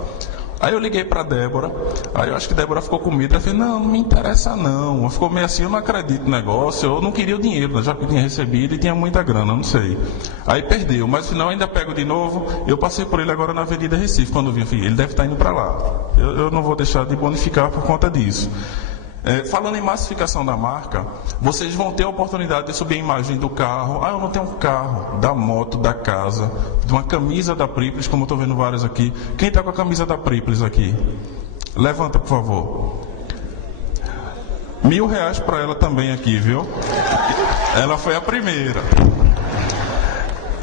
Aí eu liguei para a Débora, aí eu acho que a Débora ficou com medo, ela falou, não me interessa não. Ela ficou meio assim, eu não acredito no negócio, eu não queria o dinheiro, né, já que eu tinha recebido e tinha muita grana, não sei. Aí perdeu, mas no final ainda pego de novo, eu passei por ele agora na Avenida Recife, quando eu vi, ele deve estar indo para lá. Eu não vou deixar de bonificar por conta disso. Falando em massificação da marca, vocês vão ter a oportunidade de subir a imagem do carro. Eu não tenho um carro, da moto, da casa, de uma camisa da Priplis, como eu estou vendo várias aqui. Quem está com a camisa da Priplis aqui? Levanta, por favor. R$1.000 para ela também aqui, viu? Ela foi a primeira.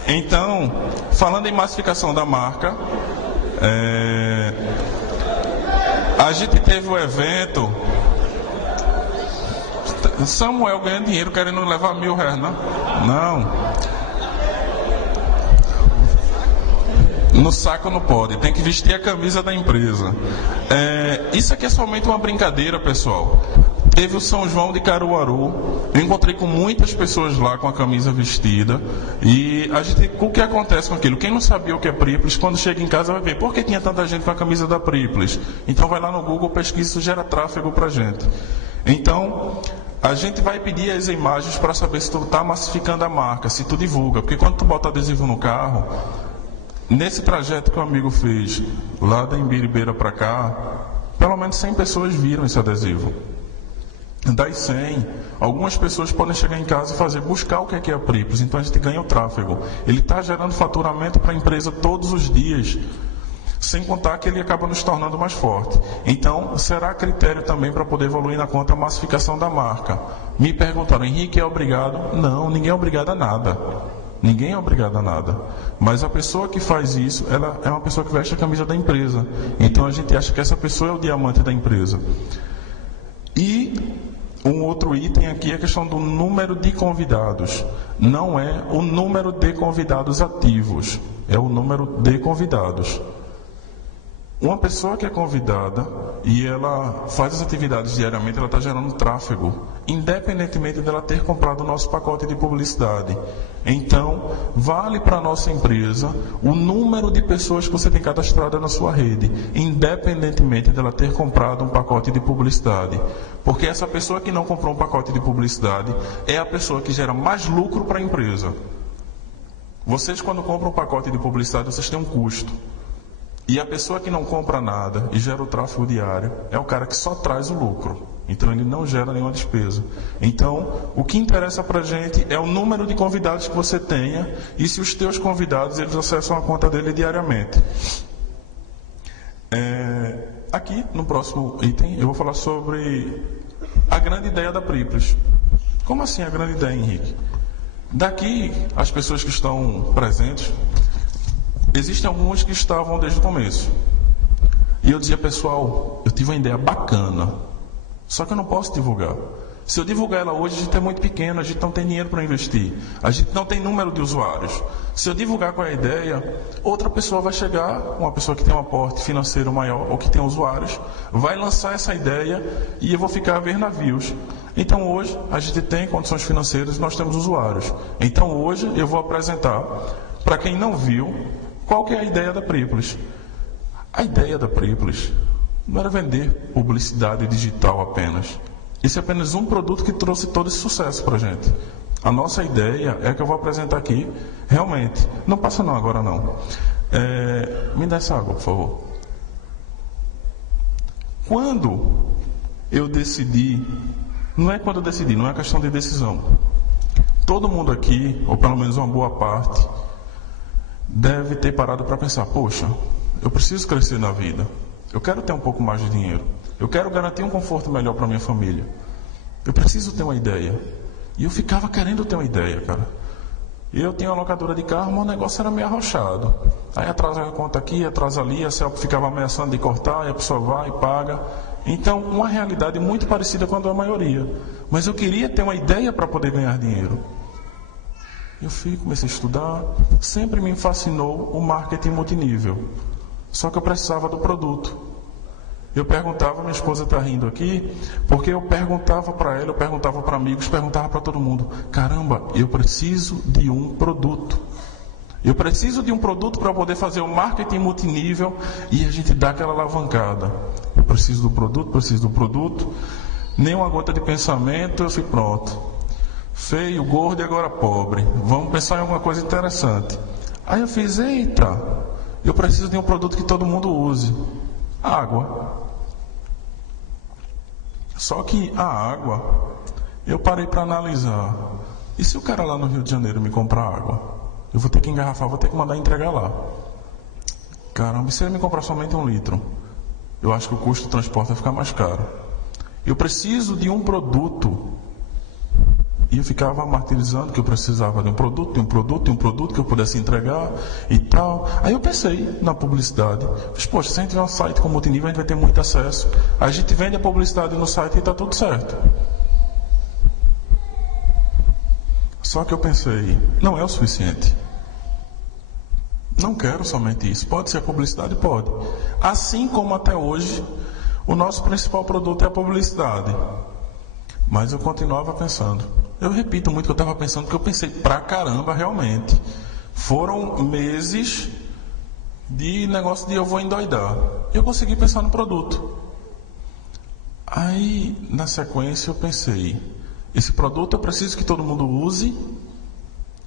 Então, falando em massificação da marca, a gente teve o evento... Samuel ganhando dinheiro querendo levar R$1.000, não? Não. No saco não pode, tem que vestir a camisa da empresa. Isso aqui é somente uma brincadeira, pessoal. Teve o São João de Caruaru, eu encontrei com muitas pessoas lá com a camisa vestida. E o que acontece com aquilo? Quem não sabia o que é Priplis, quando chega em casa vai ver por que tinha tanta gente com a camisa da Priplis. Então vai lá no Google, pesquisa, isso gera tráfego pra gente. Então, a gente vai pedir as imagens para saber se tu está massificando a marca, se tu divulga. Porque quando tu bota adesivo no carro, nesse trajeto que o amigo fez, lá da Imbiribeira para cá, pelo menos 100 pessoas viram esse adesivo. Das 100, algumas pessoas podem chegar em casa e buscar o que é a Priplis. Então a gente ganha o tráfego. Ele está gerando faturamento para a empresa todos os dias. Sem contar que ele acaba nos tornando mais forte. Então, será critério também para poder evoluir na conta a massificação da marca. Me perguntaram, Henrique é obrigado? Não, ninguém é obrigado a nada. Ninguém é obrigado a nada. Mas a pessoa que faz isso, ela é uma pessoa que veste a camisa da empresa. Então a gente acha que essa pessoa é o diamante da empresa. E um outro item aqui é a questão do número de convidados. Não é o número de convidados ativos, é o número de convidados. Uma pessoa que é convidada e ela faz as atividades diariamente, ela está gerando tráfego, independentemente dela ter comprado o nosso pacote de publicidade. Então, vale para a nossa empresa o número de pessoas que você tem cadastrada na sua rede, independentemente dela ter comprado um pacote de publicidade. Porque essa pessoa que não comprou um pacote de publicidade é a pessoa que gera mais lucro para a empresa. Vocês, quando compram um pacote de publicidade, vocês têm um custo. E a pessoa que não compra nada e gera o tráfego diário é o cara que só traz o lucro. Então ele não gera nenhuma despesa. Então, o que interessa para a gente é o número de convidados que você tenha e se os teus convidados eles acessam a conta dele diariamente. Aqui, no próximo item, eu vou falar sobre a grande ideia da Priplis. Como assim a grande ideia, Henrique? Daqui, as pessoas que estão presentes, existem alguns que estavam desde o começo. E eu dizia, pessoal, eu tive uma ideia bacana, só que eu não posso divulgar. Se eu divulgar ela hoje, a gente é muito pequeno, a gente não tem dinheiro para investir, a gente não tem número de usuários. Se eu divulgar qual é a ideia, outra pessoa vai chegar, uma pessoa que tem um aporte financeiro maior ou que tem usuários, vai lançar essa ideia e eu vou ficar a ver navios. Então hoje a gente tem condições financeiras, nós temos usuários. Então hoje eu vou apresentar, para quem não viu, qual que é a ideia da Priplis. A ideia da Priplis não era vender publicidade digital apenas. Esse é apenas um produto que trouxe todo esse sucesso para a gente. A nossa ideia é que eu vou apresentar aqui, realmente. Não passa não agora não. Me dá essa água, por favor. Quando eu decidi, não é quando eu decidi, não é questão de decisão. Todo mundo aqui, ou pelo menos uma boa parte, deve ter parado para pensar, poxa, eu preciso crescer na vida. Eu quero ter um pouco mais de dinheiro. Eu quero garantir um conforto melhor para minha família. Eu preciso ter uma ideia. E eu ficava querendo ter uma ideia, cara. Eu tinha uma locadora de carro, mas o negócio era meio arrochado. Aí atrasa a conta aqui, atrasa ali, a CELP ficava ameaçando de cortar, e a pessoa vai e paga. Então, uma realidade muito parecida com a da maioria. Mas eu queria ter uma ideia para poder ganhar dinheiro. Eu comecei a estudar, sempre me fascinou o marketing multinível. Só que eu precisava do produto. Eu perguntava, minha esposa está rindo aqui, porque eu perguntava para ela, eu perguntava para amigos, perguntava para todo mundo. Caramba, eu preciso de um produto. Eu preciso de um produto para poder fazer o marketing multinível e a gente dá aquela alavancada. Eu preciso do produto, preciso do produto. Nem uma gota de pensamento, eu fui pronto. Feio, gordo e agora pobre. Vamos pensar em alguma coisa interessante. Aí eu fiz, eita, eu preciso de um produto que todo mundo use. Água. Só que a água, eu parei para analisar. E se o cara lá no Rio de Janeiro me comprar água? Eu vou ter que engarrafar, vou ter que mandar entregar lá. Caramba, e se ele me comprar somente 1 litro? Eu acho que o custo do transporte vai ficar mais caro. Eu preciso de um produto. E eu ficava martirizando que eu precisava de um produto, que eu pudesse entregar e tal. Aí eu pensei na publicidade. Mas, poxa, se a gente tiver um site com multinível, a gente vai ter muito acesso. A gente vende a publicidade no site e está tudo certo. Só que eu pensei, não é o suficiente. Não quero somente isso. Pode ser a publicidade? Pode. Assim como até hoje, o nosso principal produto é a publicidade. Mas eu continuava pensando. Eu repito muito o que eu estava pensando, porque eu pensei pra caramba realmente. Foram meses de negócio de eu vou endoidar. Eu consegui pensar no produto. Aí, na sequência, eu pensei, esse produto eu preciso que todo mundo use.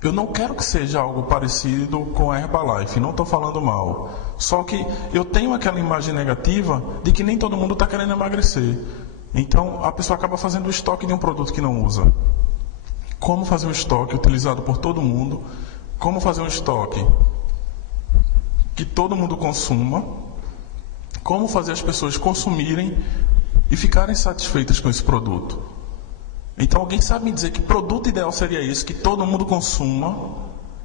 Eu não quero que seja algo parecido com a Herbalife, não estou falando mal. Só que eu tenho aquela imagem negativa de que nem todo mundo está querendo emagrecer. Então, a pessoa acaba fazendo o estoque de um produto que não usa. Como fazer um estoque utilizado por todo mundo? Como fazer um estoque que todo mundo consuma? Como fazer as pessoas consumirem e ficarem satisfeitas com esse produto? Então, alguém sabe me dizer que produto ideal seria esse? Que todo mundo consuma,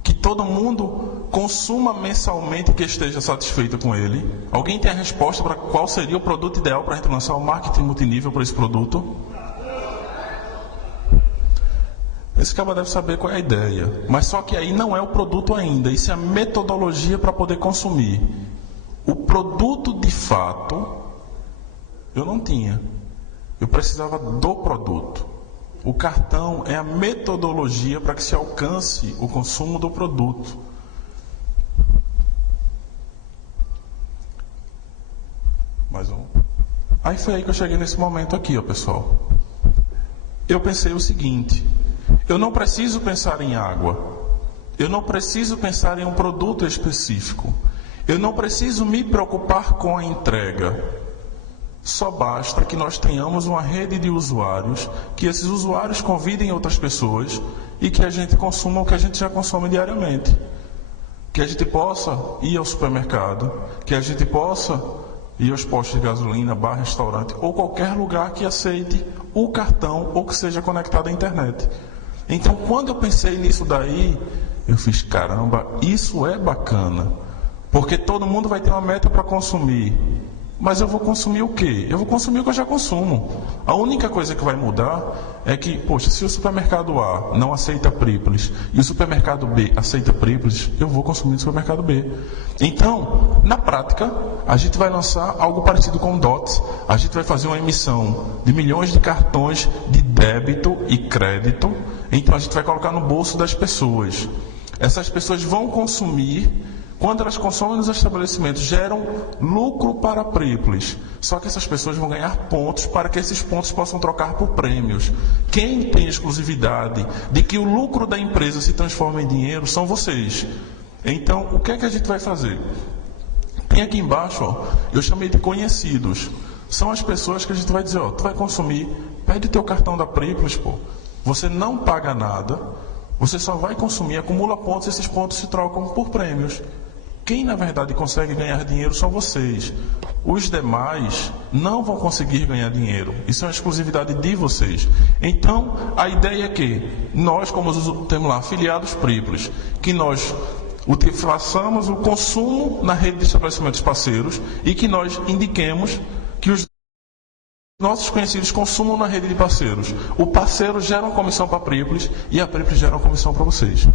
que todo mundo consuma mensalmente e que esteja satisfeito com ele? Alguém tem a resposta para qual seria o produto ideal para a gente lançar o marketing multinível para esse produto? Esse cara deve saber qual é a ideia. Mas só que aí não é o produto ainda. Isso é a metodologia para poder consumir. produto de fato, eu não tinha. Eu precisava do produto. O cartão é a metodologia para que se alcance o consumo do produto. Mais um. Aí foi aí que eu cheguei nesse momento aqui, ó, pessoal. Eu pensei o seguinte: eu não preciso pensar em água. Eu não preciso pensar em um produto específico. Eu não preciso me preocupar com a entrega. Só basta que nós tenhamos uma rede de usuários, que esses usuários convidem outras pessoas e que a gente consuma o que a gente já consome diariamente. Que a gente possa ir ao supermercado, que a gente possa ir aos postos de gasolina, bar, restaurante ou qualquer lugar que aceite o cartão ou que seja conectado à internet. Então, quando eu pensei nisso daí, eu fiz, caramba, isso é bacana, porque todo mundo vai ter uma meta para consumir. Mas eu vou consumir o quê? Eu vou consumir o que eu já consumo. A única coisa que vai mudar é que, poxa, se o supermercado A não aceita Prípolis e o supermercado B aceita Prípolis, eu vou consumir no supermercado B. Então, na prática, a gente vai lançar algo parecido com o DOTS. A gente vai fazer uma emissão de milhões de cartões de débito e crédito. Então, a gente vai colocar no bolso das pessoas. Essas pessoas vão consumir. Quando elas consomem nos estabelecimentos, geram lucro para a Prípolis. Só que essas pessoas vão ganhar pontos para que esses pontos possam trocar por prêmios. Quem tem exclusividade de que o lucro da empresa se transforma em dinheiro são vocês. Então, o que é que a gente vai fazer? Tem aqui embaixo, ó, eu chamei de conhecidos. São as pessoas que a gente vai dizer, ó, tu vai consumir, pede teu cartão da Prípolis, pô. Você não paga nada, você só vai consumir, acumula pontos, esses pontos se trocam por prêmios. Quem, na verdade, consegue ganhar dinheiro são vocês. Os demais não vão conseguir ganhar dinheiro. Isso é uma exclusividade de vocês. Então, a ideia é que nós, como temos lá, afiliados Prípolis, que nós façamos o consumo na rede de estabelecimentos parceiros e que nós indiquemos que os nossos conhecidos consumam na rede de parceiros. O parceiro gera uma comissão para a Prípolis e a Prípolis gera uma comissão para vocês.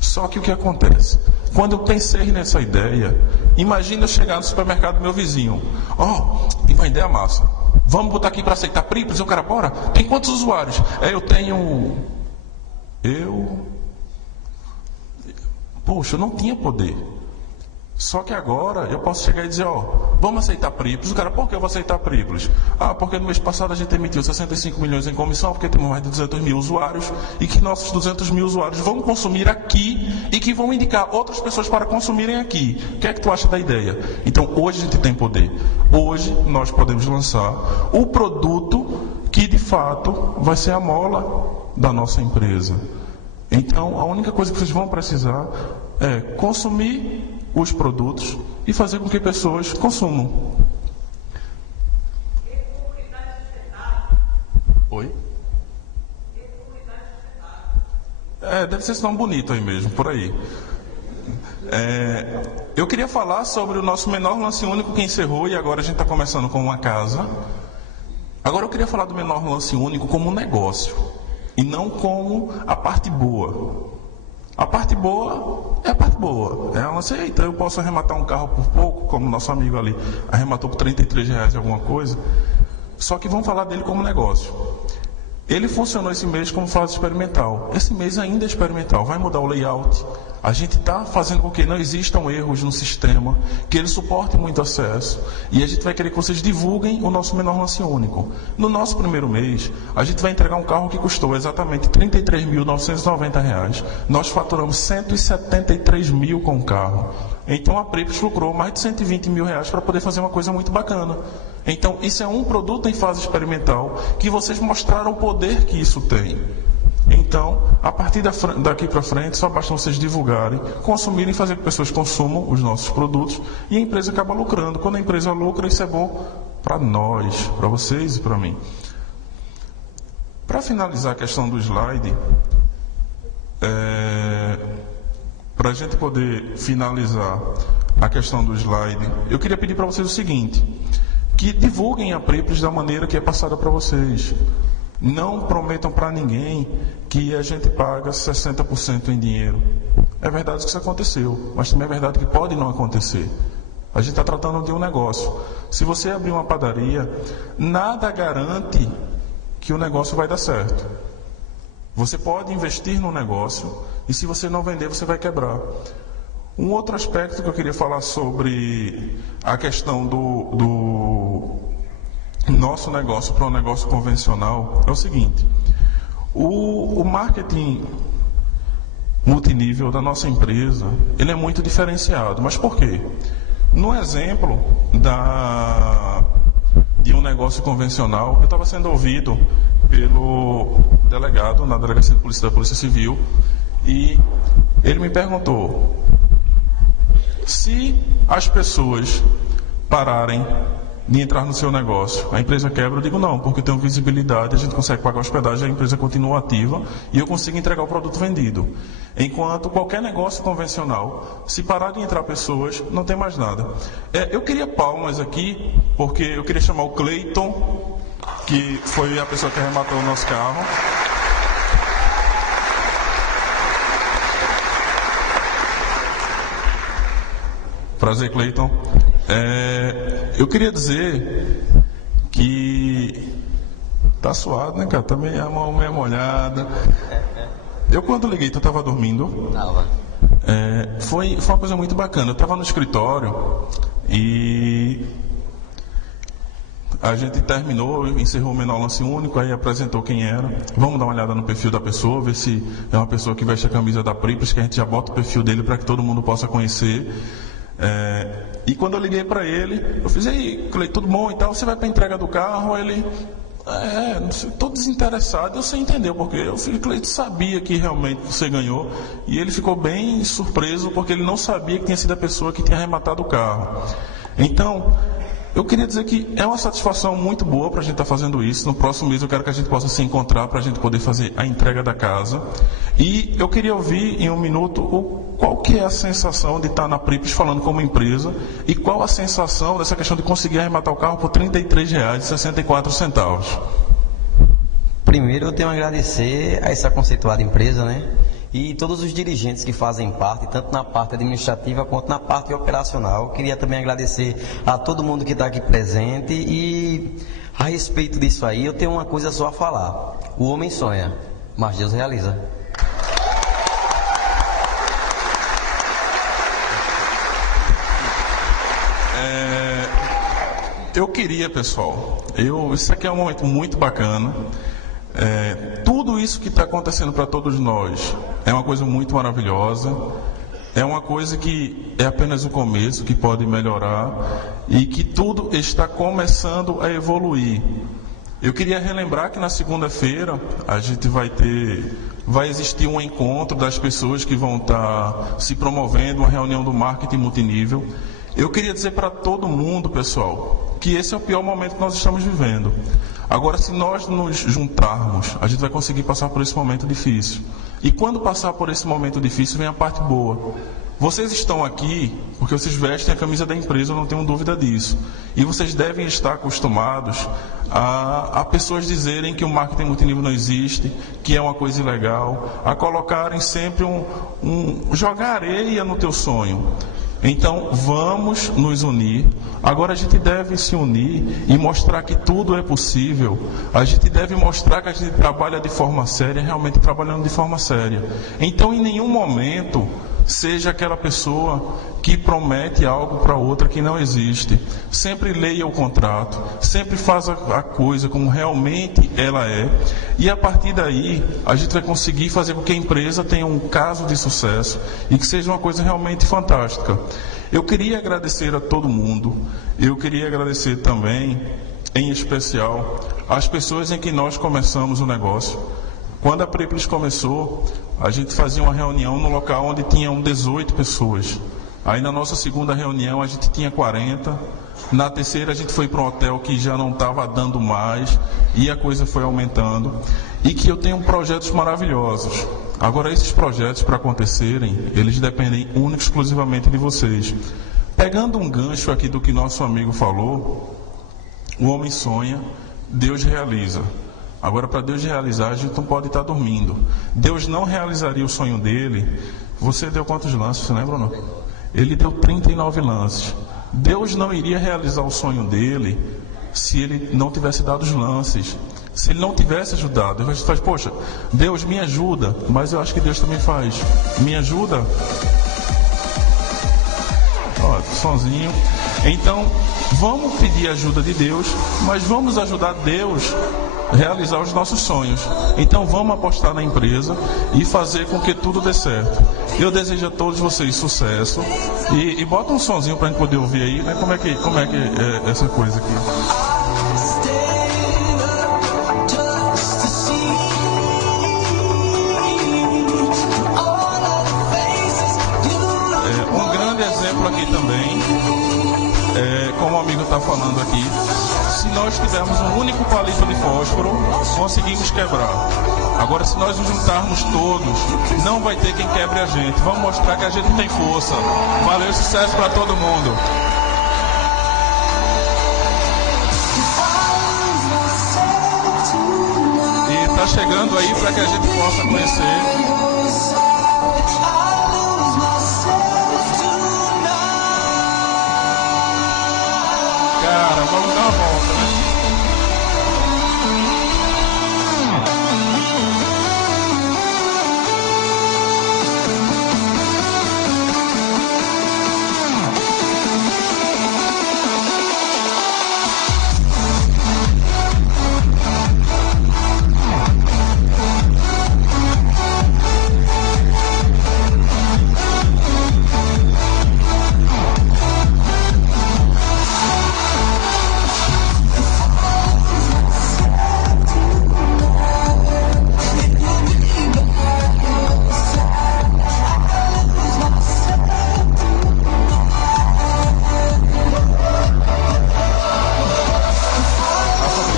Só que o que acontece? Quando eu pensei nessa ideia, imagina eu chegar no supermercado do meu vizinho. Ó, tive uma ideia massa. Vamos botar aqui para aceitar Prípolis? O cara, bora? Tem quantos usuários? Eu tenho... Poxa, eu não tinha poder. Só que agora eu posso chegar e dizer, ó, vamos aceitar Prípolis. O cara, por que eu vou aceitar Prípolis? Ah, porque no mês passado a gente emitiu 65 milhões em comissão, porque temos mais de 200 mil usuários, e que nossos 200 mil usuários vão consumir aqui e que vão indicar outras pessoas para consumirem aqui. O que é que tu acha da ideia? Então, hoje a gente tem poder. Hoje nós podemos lançar o produto que, de fato, vai ser a mola da nossa empresa. Então, a única coisa que vocês vão precisar é consumir os produtos e fazer com que pessoas consumam. Oi? Deve ser esse nome bonito aí mesmo, por aí. Eu queria falar sobre o nosso menor lance único que encerrou e agora a gente está começando com uma casa. Agora eu queria falar do menor lance único como um negócio e não como a parte boa. A parte boa é a parte boa. Ela aceita, eu posso arrematar um carro por pouco, como o nosso amigo ali arrematou por R$33 alguma coisa. Só que vamos falar dele como negócio. Ele funcionou esse mês como fase experimental. Esse mês ainda é experimental, vai mudar o layout. A gente está fazendo com que não existam erros no sistema, que ele suporte muito acesso. E a gente vai querer que vocês divulguem o nosso menor lance único. No nosso primeiro mês, a gente vai entregar um carro que custou exatamente R$33.990. Nós faturamos R$173 mil com o carro. Então a Prípolis lucrou mais de R$120 mil para poder fazer uma coisa muito bacana. Então isso é um produto em fase experimental que vocês mostraram o poder que isso tem. Então, a partir daqui para frente, só basta vocês divulgarem, consumirem, fazer com que pessoas consumam os nossos produtos e a empresa acaba lucrando. Quando a empresa lucra, isso é bom para nós, para vocês e para mim. Para finalizar a questão do slide, para a gente poder finalizar a questão do slide, eu queria pedir para vocês o seguinte, que divulguem a Prípolis da maneira que é passada para vocês. Não prometam para ninguém que a gente paga 60% em dinheiro. É verdade que isso aconteceu, mas também é verdade que pode não acontecer. A gente está tratando de um negócio. Se você abrir uma padaria, nada garante que o negócio vai dar certo. Você pode investir no negócio e se você não vender, você vai quebrar. Um outro aspecto que eu queria falar sobre a questão do nosso negócio para um negócio convencional é o seguinte. O marketing multinível da nossa empresa, ele é muito diferenciado. Mas por quê? No exemplo de um negócio convencional, eu estava sendo ouvido pelo delegado na Delegacia de Polícia da Polícia Civil e ele me perguntou: se as pessoas pararem de entrar no seu negócio, a empresa quebra? Eu digo não, porque tem visibilidade, a gente consegue pagar a hospedagem, a empresa continua ativa e eu consigo entregar o produto vendido. Enquanto qualquer negócio convencional, se parar de entrar pessoas, não tem mais nada. Eu queria palmas aqui, porque eu queria chamar o Cleiton, que foi a pessoa que arrematou o nosso carro. Prazer, Cleiton. Eu queria dizer que tá suado, né, cara? Tá meio a mão meio molhada. Eu, quando liguei, tu estava dormindo. Tava. Foi uma coisa muito bacana. Eu estava no escritório e a gente terminou, encerrou o menor lance único, aí apresentou quem era. Vamos dar uma olhada no perfil da pessoa, ver se é uma pessoa que veste a camisa da Priplis, que a gente já bota o perfil dele para que todo mundo possa conhecer. E quando eu liguei para ele, eu fiz: e aí, Cleiton, tudo bom e tal? Você vai para a entrega do carro? Ele: estou desinteressado. Eu sei entender porque eu fiz. Cleiton sabia que realmente você ganhou e ele ficou bem surpreso porque ele não sabia que tinha sido a pessoa que tinha arrematado o carro. Então, eu queria dizer que é uma satisfação muito boa para a gente estar fazendo isso. No próximo mês eu quero que a gente possa se encontrar para a gente poder fazer a entrega da casa. E eu queria ouvir em um minuto qual que é a sensação de estar na Priplis falando como empresa e qual a sensação dessa questão de conseguir arrematar o carro por R$ 33,64. Primeiro eu tenho a agradecer a essa conceituada empresa, né? E todos os dirigentes que fazem parte, tanto na parte administrativa quanto na parte operacional. Eu queria também agradecer a todo mundo que está aqui presente e a respeito disso aí eu tenho uma coisa só a falar: o homem sonha, mas Deus realiza. Eu queria, pessoal, isso aqui é um momento muito bacana. Tudo isso que está acontecendo para todos nós é uma coisa muito maravilhosa, é uma coisa que é apenas o começo, que pode melhorar e que tudo está começando a evoluir. Eu queria relembrar que na segunda-feira a gente vai existir um encontro das pessoas que vão estar se promovendo, uma reunião do marketing multinível. Eu queria dizer para todo mundo, pessoal, que esse é o pior momento que nós estamos vivendo. Agora, se nós nos juntarmos, a gente vai conseguir passar por esse momento difícil. E quando passar por esse momento difícil, vem a parte boa. Vocês estão aqui porque vocês vestem a camisa da empresa, eu não tenho dúvida disso. E vocês devem estar acostumados a pessoas dizerem que o marketing multinível não existe, que é uma coisa ilegal, a colocarem sempre jogar areia no teu sonho. Então, vamos nos unir. Agora a gente deve se unir e mostrar que tudo é possível. A gente deve mostrar que a gente trabalha de forma séria, realmente trabalhando de forma séria. Então, em nenhum momento, seja aquela pessoa que promete algo para outra que não existe. Sempre leia o contrato, sempre faça a coisa como realmente ela é. E a partir daí, a gente vai conseguir fazer com que a empresa tenha um caso de sucesso e que seja uma coisa realmente fantástica. Eu queria agradecer a todo mundo. Eu queria agradecer também, em especial, as pessoas em que nós começamos o negócio. Quando a Priplis começou, a gente fazia uma reunião no local onde tinham 18 pessoas. Aí na nossa segunda reunião a gente tinha 40. Na terceira a gente foi para um hotel que já não estava dando mais e a coisa foi aumentando. E que eu tenho projetos maravilhosos. Agora, esses projetos, para acontecerem, eles dependem única e exclusivamente de vocês. Pegando um gancho aqui do que nosso amigo falou, o homem sonha, Deus realiza. Agora, para Deus realizar, a gente não pode estar dormindo. Deus não realizaria o sonho dele. Você deu quantos lances, você lembra ou não? Ele deu 39 lances. Deus não iria realizar o sonho dele se ele não tivesse dado os lances, se ele não tivesse ajudado. Ele faz, poxa, Deus me ajuda, mas eu acho que Deus também faz. Me ajuda. Ó, sonzinho. Então, vamos pedir ajuda de Deus, mas vamos ajudar Deus a realizar os nossos sonhos. Então, vamos apostar na empresa e fazer com que tudo dê certo. Eu desejo a todos vocês sucesso. E bota um sonzinho para a gente poder ouvir aí, né? Como é que é essa coisa aqui? Um grande exemplo aqui também, como o amigo está falando aqui, se nós tivermos um único palito de fósforo, conseguimos quebrar. Agora, se nós nos juntarmos todos, não vai ter quem quebre a gente. Vamos mostrar que a gente tem força. Valeu, sucesso para todo mundo. E está chegando aí para que a gente possa conhecer. Cara, vamos dar uma volta, né?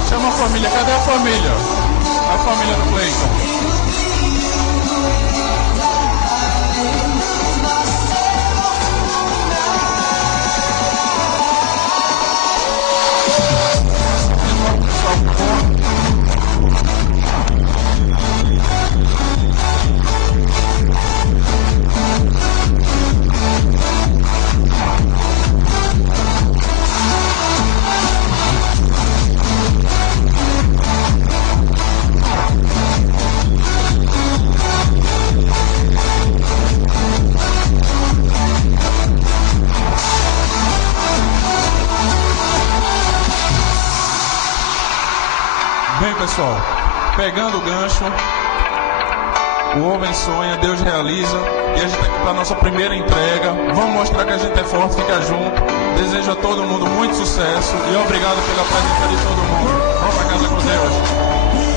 Chama a família, cadê a família? A família do Cleiton. Bem, pessoal, pegando o gancho, o homem sonha, Deus realiza, e a gente está aqui para a nossa primeira entrega. Vamos mostrar que a gente é forte, fica junto. Desejo a todo mundo muito sucesso e obrigado pela presença de todo mundo. Vamos para casa com Deus.